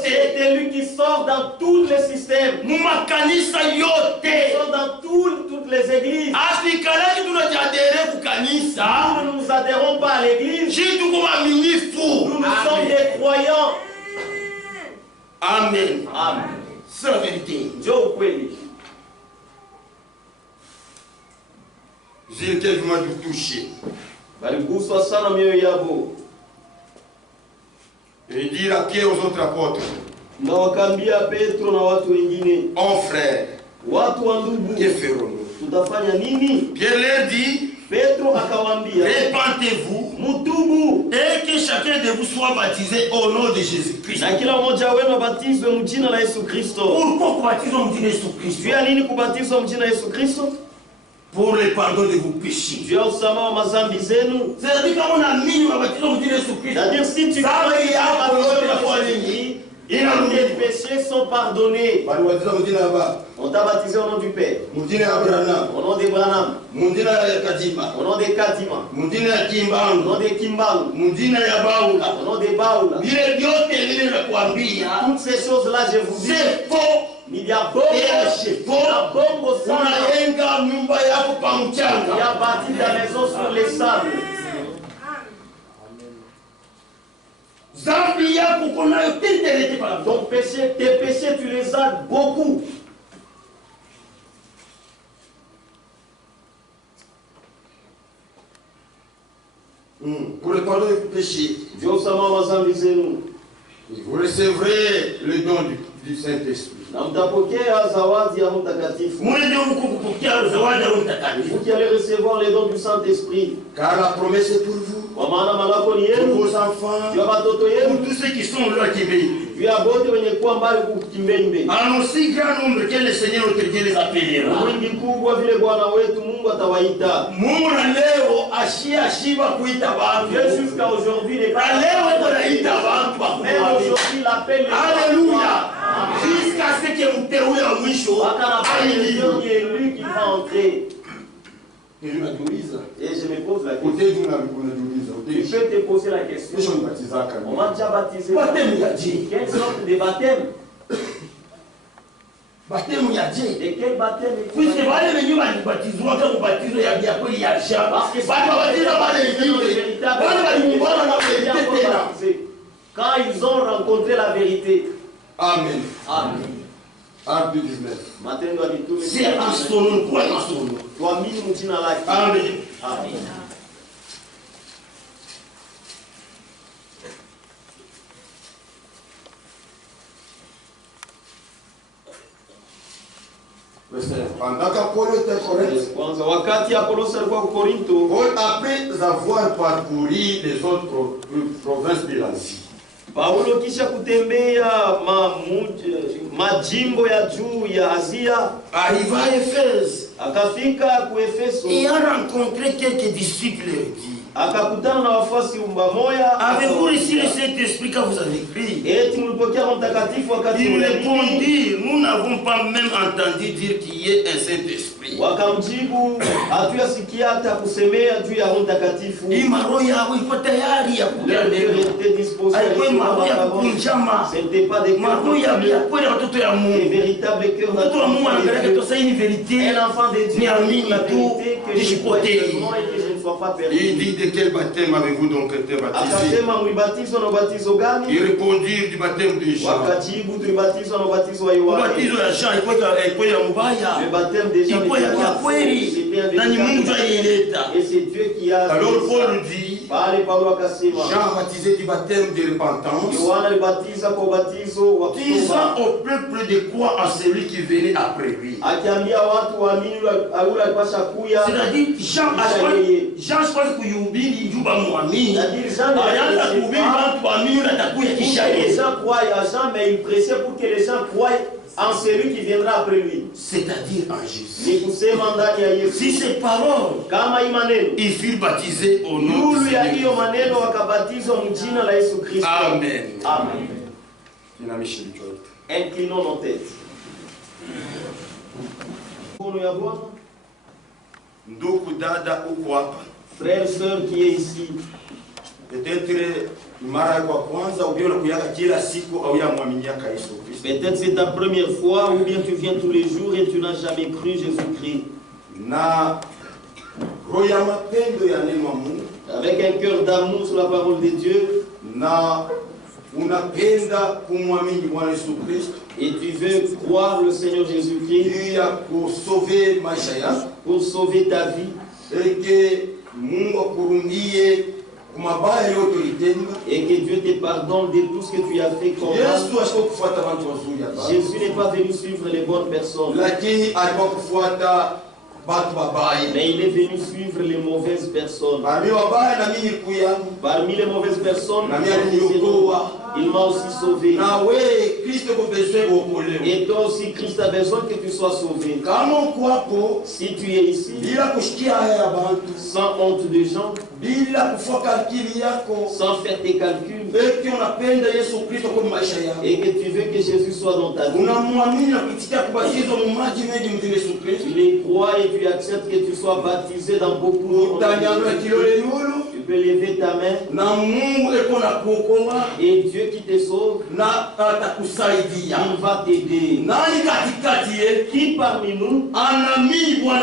C'est lui qui sort dans tous les systèmes. Qui sort dans toutes les églises. Nous ne nous adhérons pas à l'église. Nous sommes des croyants. Amen. Amen. C'est la vérité. Joe Kweli. J'ai tellement touché. Et dire à Pierre aux autres apôtres. Oh frère. Que ferons-nous? Pierre leur dit. Répentez-vous. Et que chaque chacun de vous soit baptisé au nom de Jésus-Christ. Na kila mmoja wenu abatizwe mjina la Yesu Kristo. Pourquoi kubatizwa mjina Yesu Kristo? Juu ya nini kubatizwa mjina Yesu Kristo? Pour le pardon de vos péchés. Juu ya usamaha wa madhambi zenu. C'est-à-dire quand on a mis baptisé mjina Yesu Kristo. C'est-à-dire si tu Dhambi yako yote kwa nini? les péchés sont pardonnés. Balibatizwa mjina ya Baba. On t'a baptisé au nom du Père, Mjina ya Abraham. au nom d'Abraham, Mjina ya Kadima. au nom de Kadima, Mjina ya au Kimbangu. nom de Kimbalu, Mjina ya Baula. au nom de Baula. Vile vyote vile nakuambia Toutes ces choses-là, je vous dis, c'est faux. il y a bongo, il y a bongo sana. Unajenga nyumba yako pa Il y mchanga. a bâti ta maison sur les sables. Dhambi yako kunayo tenderete pa. Ton péché, tes péchés, tu les as beaucoup. Pour le pardon des péchés, Dieu sama mazambi zenu. vous recevrez le don du Saint-Esprit. Na mtapokea zawadi ya Mtakatifu. Mwenye ndio mkupokea zawadi ya Mtakatifu. Vous qui allez recevoir les dons du Saint-Esprit. Car la promesse est pour vous, Kwa maana malako ni pour yenu, vos enfants, juu ya watoto yenu, pour tous ceux qui sont là qui veillent. juu ya bote wenye kuwa mbali kukimbembe. En aussi grand nombre que le Seigneur notre Dieu les appellera. Wingi kubwa vile Bwana wetu Mungu atawaita. Mungu na leo ashiba kuita Dieu watu. jusqu'à aujourd'hui n'est Na pas leo tunaita watu wa mais kuamini. aujourd'hui l'appel est Alléluia. Jusqu'à ce que mteule wa mwisho le ailinde. dernier élu qui va entrer. Unajiuliza. Et je me pose la question. Uteji unajiuliza. Tu Uteji. peux te poser la question. Kesho nibatizaka. On m'a déjà baptisé. Baptême ya je. Quelle sorte de baptême? Baptême ya je. De quel baptême? Puisque wale wenyewe walibatizwa kama ubatizo ya kweli ya shamba. Bali wabatiza wale wengine. Wale waliungana na verite tena. Quand ils ont rencontré la vérité. Amen. Amen. Acte 19. Matendo ya Mitume. Si en son nom, quoi en son nom. Tuamini mjina lake. Amen. Amen. Pendant qu'Apollo était correct, Kwanza wakati Apolosi alikuwa kwa Korinto, Paul, après avoir parcouru les autres provinces de l'Asie, Paulo kisha kutembea majimbo ya juu ya Asia, arriva à Éphèse akafika ku Efeso, et a rencontré quelques disciples. akakutana na wafuasi moya. Avez-vous reçu le Saint-Esprit quand vous avez crié? Eti mlipokea Roho Mtakatifu wakati Ils ule? répondirent, nous n'avons pas même entendu dire qu'il y ait un Saint-Esprit. Wakamjibu, hatuyasikia hata kusemea juu ya Roho Mtakatifu. Hii maroho yao iko tayari ya Leur kujaa cœur neno. était disposé à Haikuwa recevoir maroho ya la parole. kukunjama. Ce n'était pas des Maroho ya cœurs kweli ya watoto ya des Mungu. véritables cœurs Mtoto wa Mungu anaangalia d'adoption. tosa hii ni verite. Un enfant de Dieu, Niamini la tu vérité que je crois nisipotee. seulement et que je ne sois pas Il perdu. dit de quel baptême avez-vous donc été baptisé? Akasema mlibatizwa na ubatizo gani? Ils répondirent du baptême de Jean. Wakajibu tulibatizwa na ubatizo wa Yohana. Ubatizo ya Jean ilikuwa ya mbaya. Le baptême de Jean Ilikuwa ya n'était pas kweli. c'était un Na ni Mungu véritable aliyeleta. et c'est Dieu qui a Alors fait ça. Paul dit, Pale Paulo akasema Jean baptisé du baptême de repentance, Yohana alibatiza kwa ubatizo wa disant kutoba, au peuple de croire en celui qui venait après lui. akiambia watu waamini yule alipasha kuya. C'est-à-dire Jean ashobora kuyubiri juba muamini. C'est-à-dire Jean Alianza ne kuhubiri watu waamini atakuya pour que kisha les yeye. gens croient à Jean, mais il pressait pour que les gens croient en celui qui viendra après lui. C'est-à-dire en Jésus. Ni kusema ndani ya Yesu. Si ces paroles, Kama hii maneno ils furent baptisés au nom yulu de ya Jésus. hiyo maneno wakabatizwa mjina la Yesu Kristo. Amen. Amen. Inamisha vichwa vyetu. Inclinons nos têtes. Mkono ya Bwana. Ndugu dada uko hapa. Frère, sœur qui est ici, Peut-être mara yako ya kwanza ubiona kuyaka kila siku au ya mwaminiaka Yesu Kristo. peut-être c'est ta première fois ou bien tu viens tous les jours et tu n'as jamais cru Jésus-Christ. Na roho ya mapendo ya neno la Mungu Avec un cœur d'amour sur la parole de Dieu na unapenda kumwamini Bwana Yesu Kristo et tu veux croire le Seigneur Jésus-Christ juu ya kusove maisha yako pour sauver ta vie eke Mungu akurumie kumabaya yote ulitenda. et que Dieu te pardonne de tout ce que tu as fait comme mal. Yesu ashiko kufuata watu wazuri hapa, Jésus n'est pas venu suivre les bonnes personnes, lakini alikuwa kufuata Mais il est venu suivre les mauvaises personnes. Parmi les mauvaises personnes, il m'a aussi sauvé. Et toi aussi, Christ a besoin que tu sois sauvé. Si tu es ici, sans honte de gens, sans faire tes calculs, et que tu veux que Jésus soit dans ta vie, tu les crois et tu acceptes que tu sois baptisé dans beaucoup d'eau. Tu peux lever ta main et Dieu qui te sauve, il va t'aider. Qui parmi nous, il voit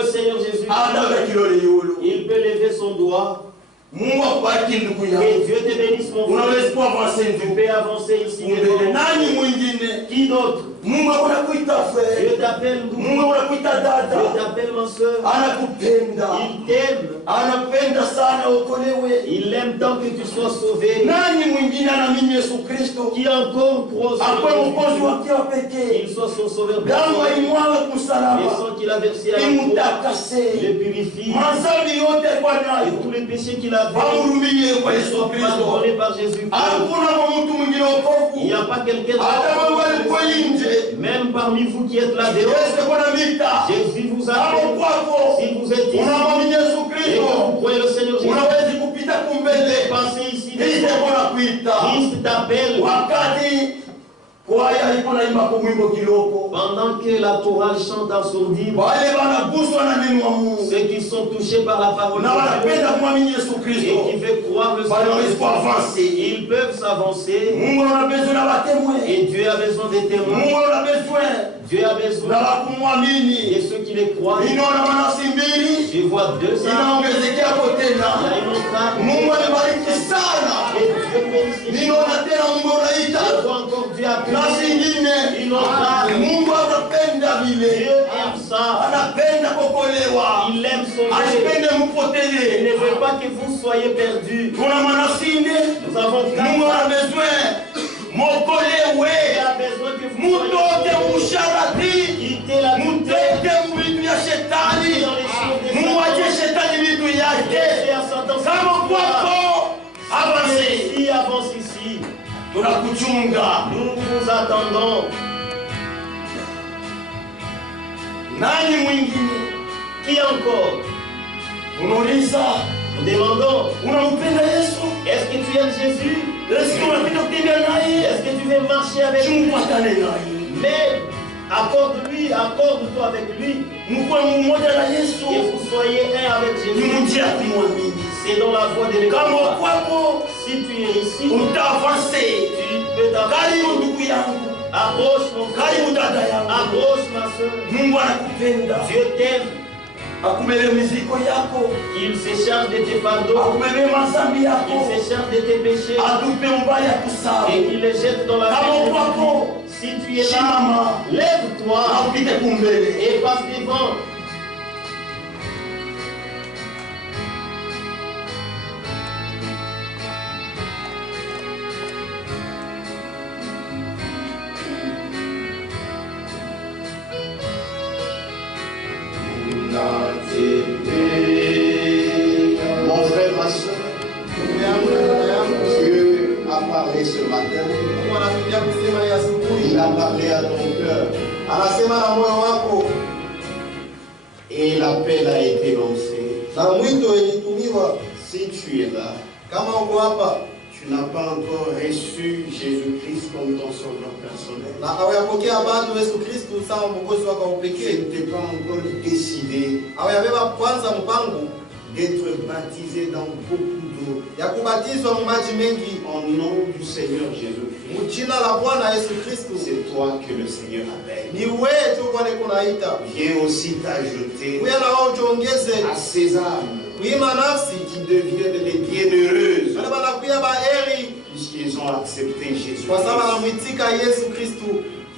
le Seigneur Jésus, il peut lever son doigt. Que Dieu te bénisse, mon frère. Tu peux avancer ici. Qui d'autre? Dieu t'appelle, Dieu t'appelle ma soeur. Il t'aime. Il aime tant que tu sois sauvé. Qui encore croit qu'il soit son sauveur personnel. Le sang qu'il a versé à la croix, il le purifie. Et tous les péchés qu'il a fait, ils sont pardonnés par Jésus. Il n'y a pas quelqu'un d'autre. Même parmi vous qui êtes là dehors, Jésus vous appelle. Si vous êtes ici et que vous croyez le Seigneur Jésus, passez ici. Christ t'appelle. Pendant que la chorale chante en sourdine, ceux qui sont touchés par la parole de Dieu et qui veulent croire le Seigneur, ils peuvent s'avancer. Et Dieu a besoin des témoins. Dieu a besoin de ceux qui les croient. Je vois deux âmes. Il y a une autre âme. Et Dieu bénisse. Je vois encore Dieu appeler. Une autre âme. Dieu aime ça. Il aime sauver. Il ne veut pas que vous soyez perdus. Nous avons besoin que vous quittez la avance ici. Nous vous attendons. Qui encore? Nous demandons. Est-ce que tu aimes Jésus? Est-ce que tu veux marcher avec lui? Mais accorde-lui, accorde-toi avec lui. Que vous soyez un avec Jésus. C'est dans la voie de l'évangile. Si tu es ici, tu peux t'avancer. Approche mon frère. Approche ma soeur. Dieu t'aime. Il se charge de tes fardeaux. Il se charge de tes péchés. Et il les jette dans la mer. Si tu es là, lève-toi et passe devant. Mon frère, ma soeur, Dieu a parlé ce matin. Il a parlé à ton cœur. Et l'appel a été lancé. Si tu es là, tu n'as pas encore reçu Jésus-Christ comme ton sauveur personnel. Tu n'es pas encore décidé d'être baptisé dans beaucoup d'eau. Au nom du Seigneur Jésus-Christ. C'est toi que le Seigneur appelle. Viens aussi t'ajouter à ces âmes qui deviennent les bienheureuses puisqu'ils ont accepté Jésus.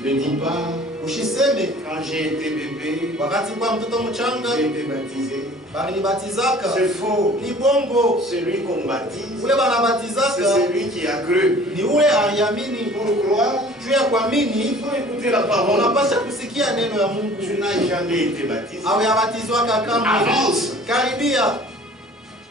Ne dis pas Ushiseme. Quand j'ai été bébé, wakati kwa mtoto mchanga, j'ai été baptisé. Balinibatizaka. C'est faux. Ni bongo. Celui qu'on baptise, ule banabatizaka, c'est celui qui a cru. Ni ule aliamini. Pour croire, tu as kuamini, il faut écouter la parole. Unapaswa kusikia neno ya Mungu. Tu n'as jamais été baptisé. Hawayabatizwaka kamwe. Avance. Karibia.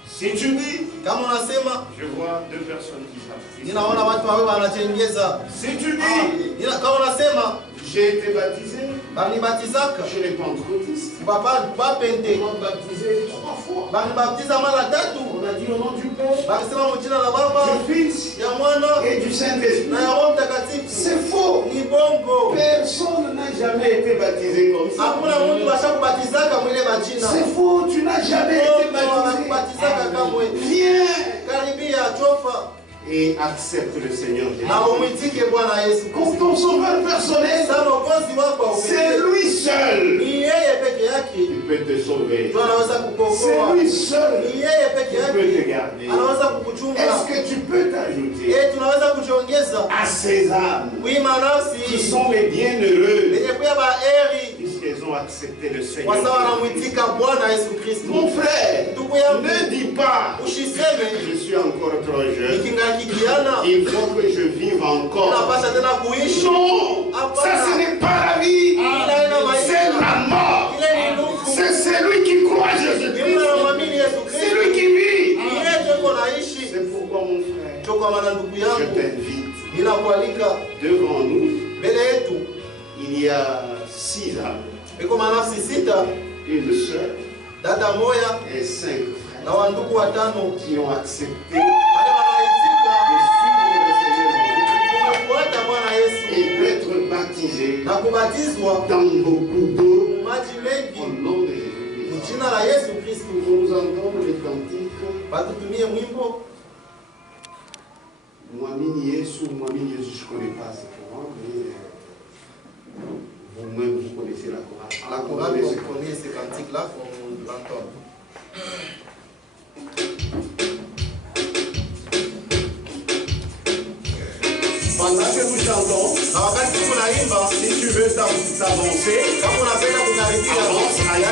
Si tu dis, kama unasema, je vois deux personnes qui baptisent. Ninaona watu wao wanachengeza. Si tu dis, kama unasema, j'ai été baptisé. Banibatizaka. Chez les pentecôtistes. Papa, bapende. On m'a baptisé 3 fois. Banibaptiza mara 3. On a dit au nom du Père. Bakisema mjina la Baba, du Fils, ya Mwana et du Saint-Esprit. Na ya Roho Mtakatifu. C'est faux. Ni bongo. Personne n'a jamais été baptisé comme ça. Hakuna mtu bashakubatizaka mwile bajina. C'est faux, tu n'as jamais été baptisé. Viens. Karibia chofa. Et accepte le Seigneur Jésus. Comme ton sauveur personnel, c'est lui seul qui peut te sauver. C'est lui seul qui peut te garder. Est-ce que tu peux t'ajouter à ces âmes qui sont les bienheureux puisqu'elles ont accepté le Seigneur Jésus? Mon frère, ne dis pas je suis encore trop jeune. Il faut que je vive encore. Non, ça ce n'est pas la vie, c'est la mort. C'est celui qui croit Jésus-Christ, c'est lui qui vit. C'est pourquoi mon frère, je t'invite. Devant nous, il y a 6 âmes, une sœur et 5 frères qui ont accepté et d'être baptisé dans beaucoup d'eau au nom de Jésus-Christ. Nous entendons les cantiques. Mwamini Yesu, je ne connais pas ce courant, mais vous-même vous connaissez la chorale. La chorale, vous connaissez ces cantiques-là, on l'entend. Pendant que nous chantons, si tu veux t'avancer, avance à la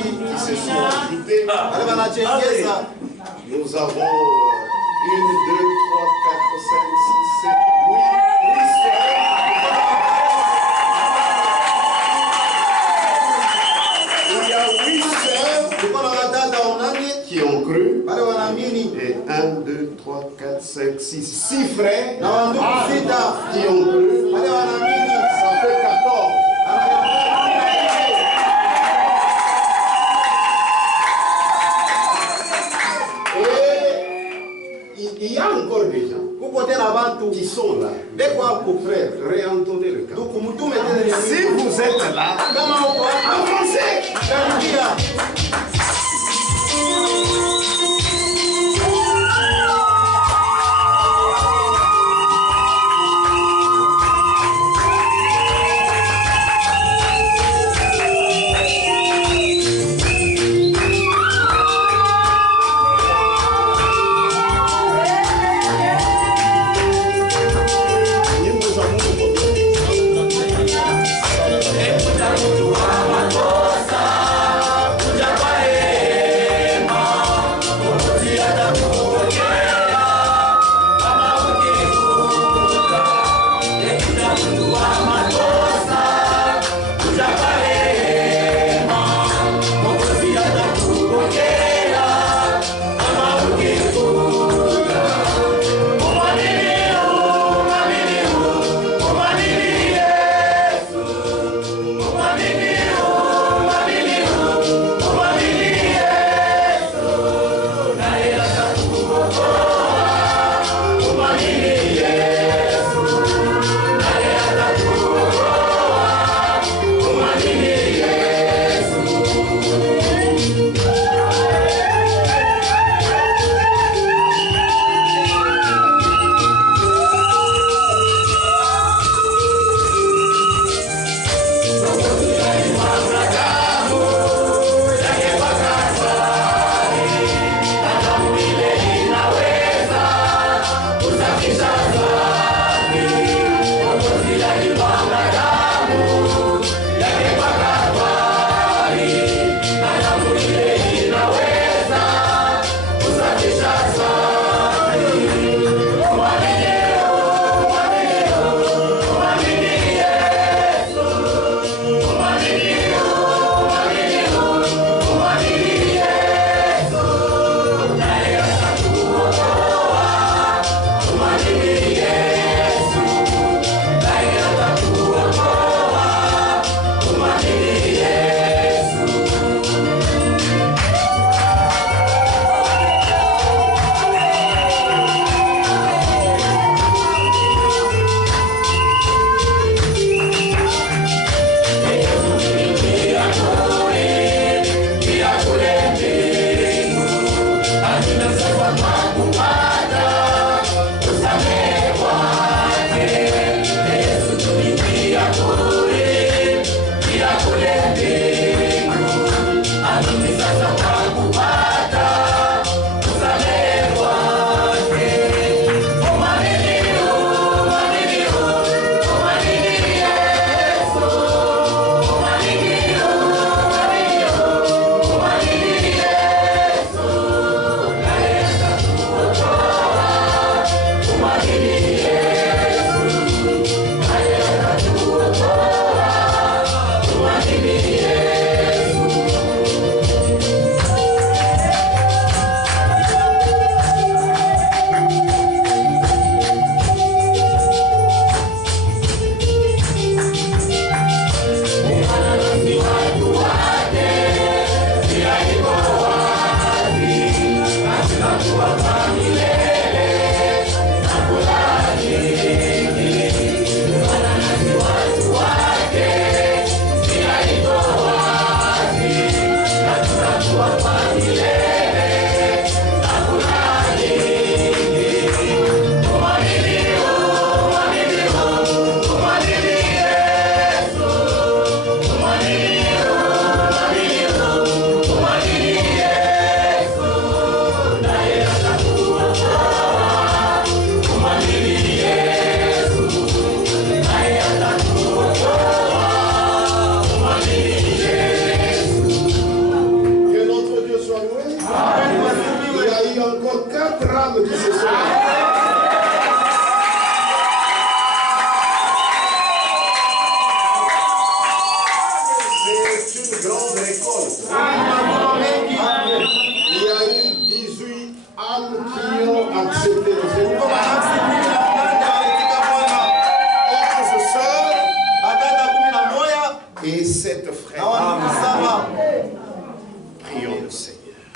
qui se sont ajoutés. Nous avons 1, 2, 3, 4, 5, 6, 7, 8 sœurs. Il y a 8 sœurs qui ont cru. Et 1, 2, 3, 4, 5, 6, 6 frères qui ont cru. Ça fait 14. Il y a encore des gens qui sont là. Frère, réentendez le cas. Si vous êtes là, avancez. Kuja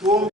Tuombe.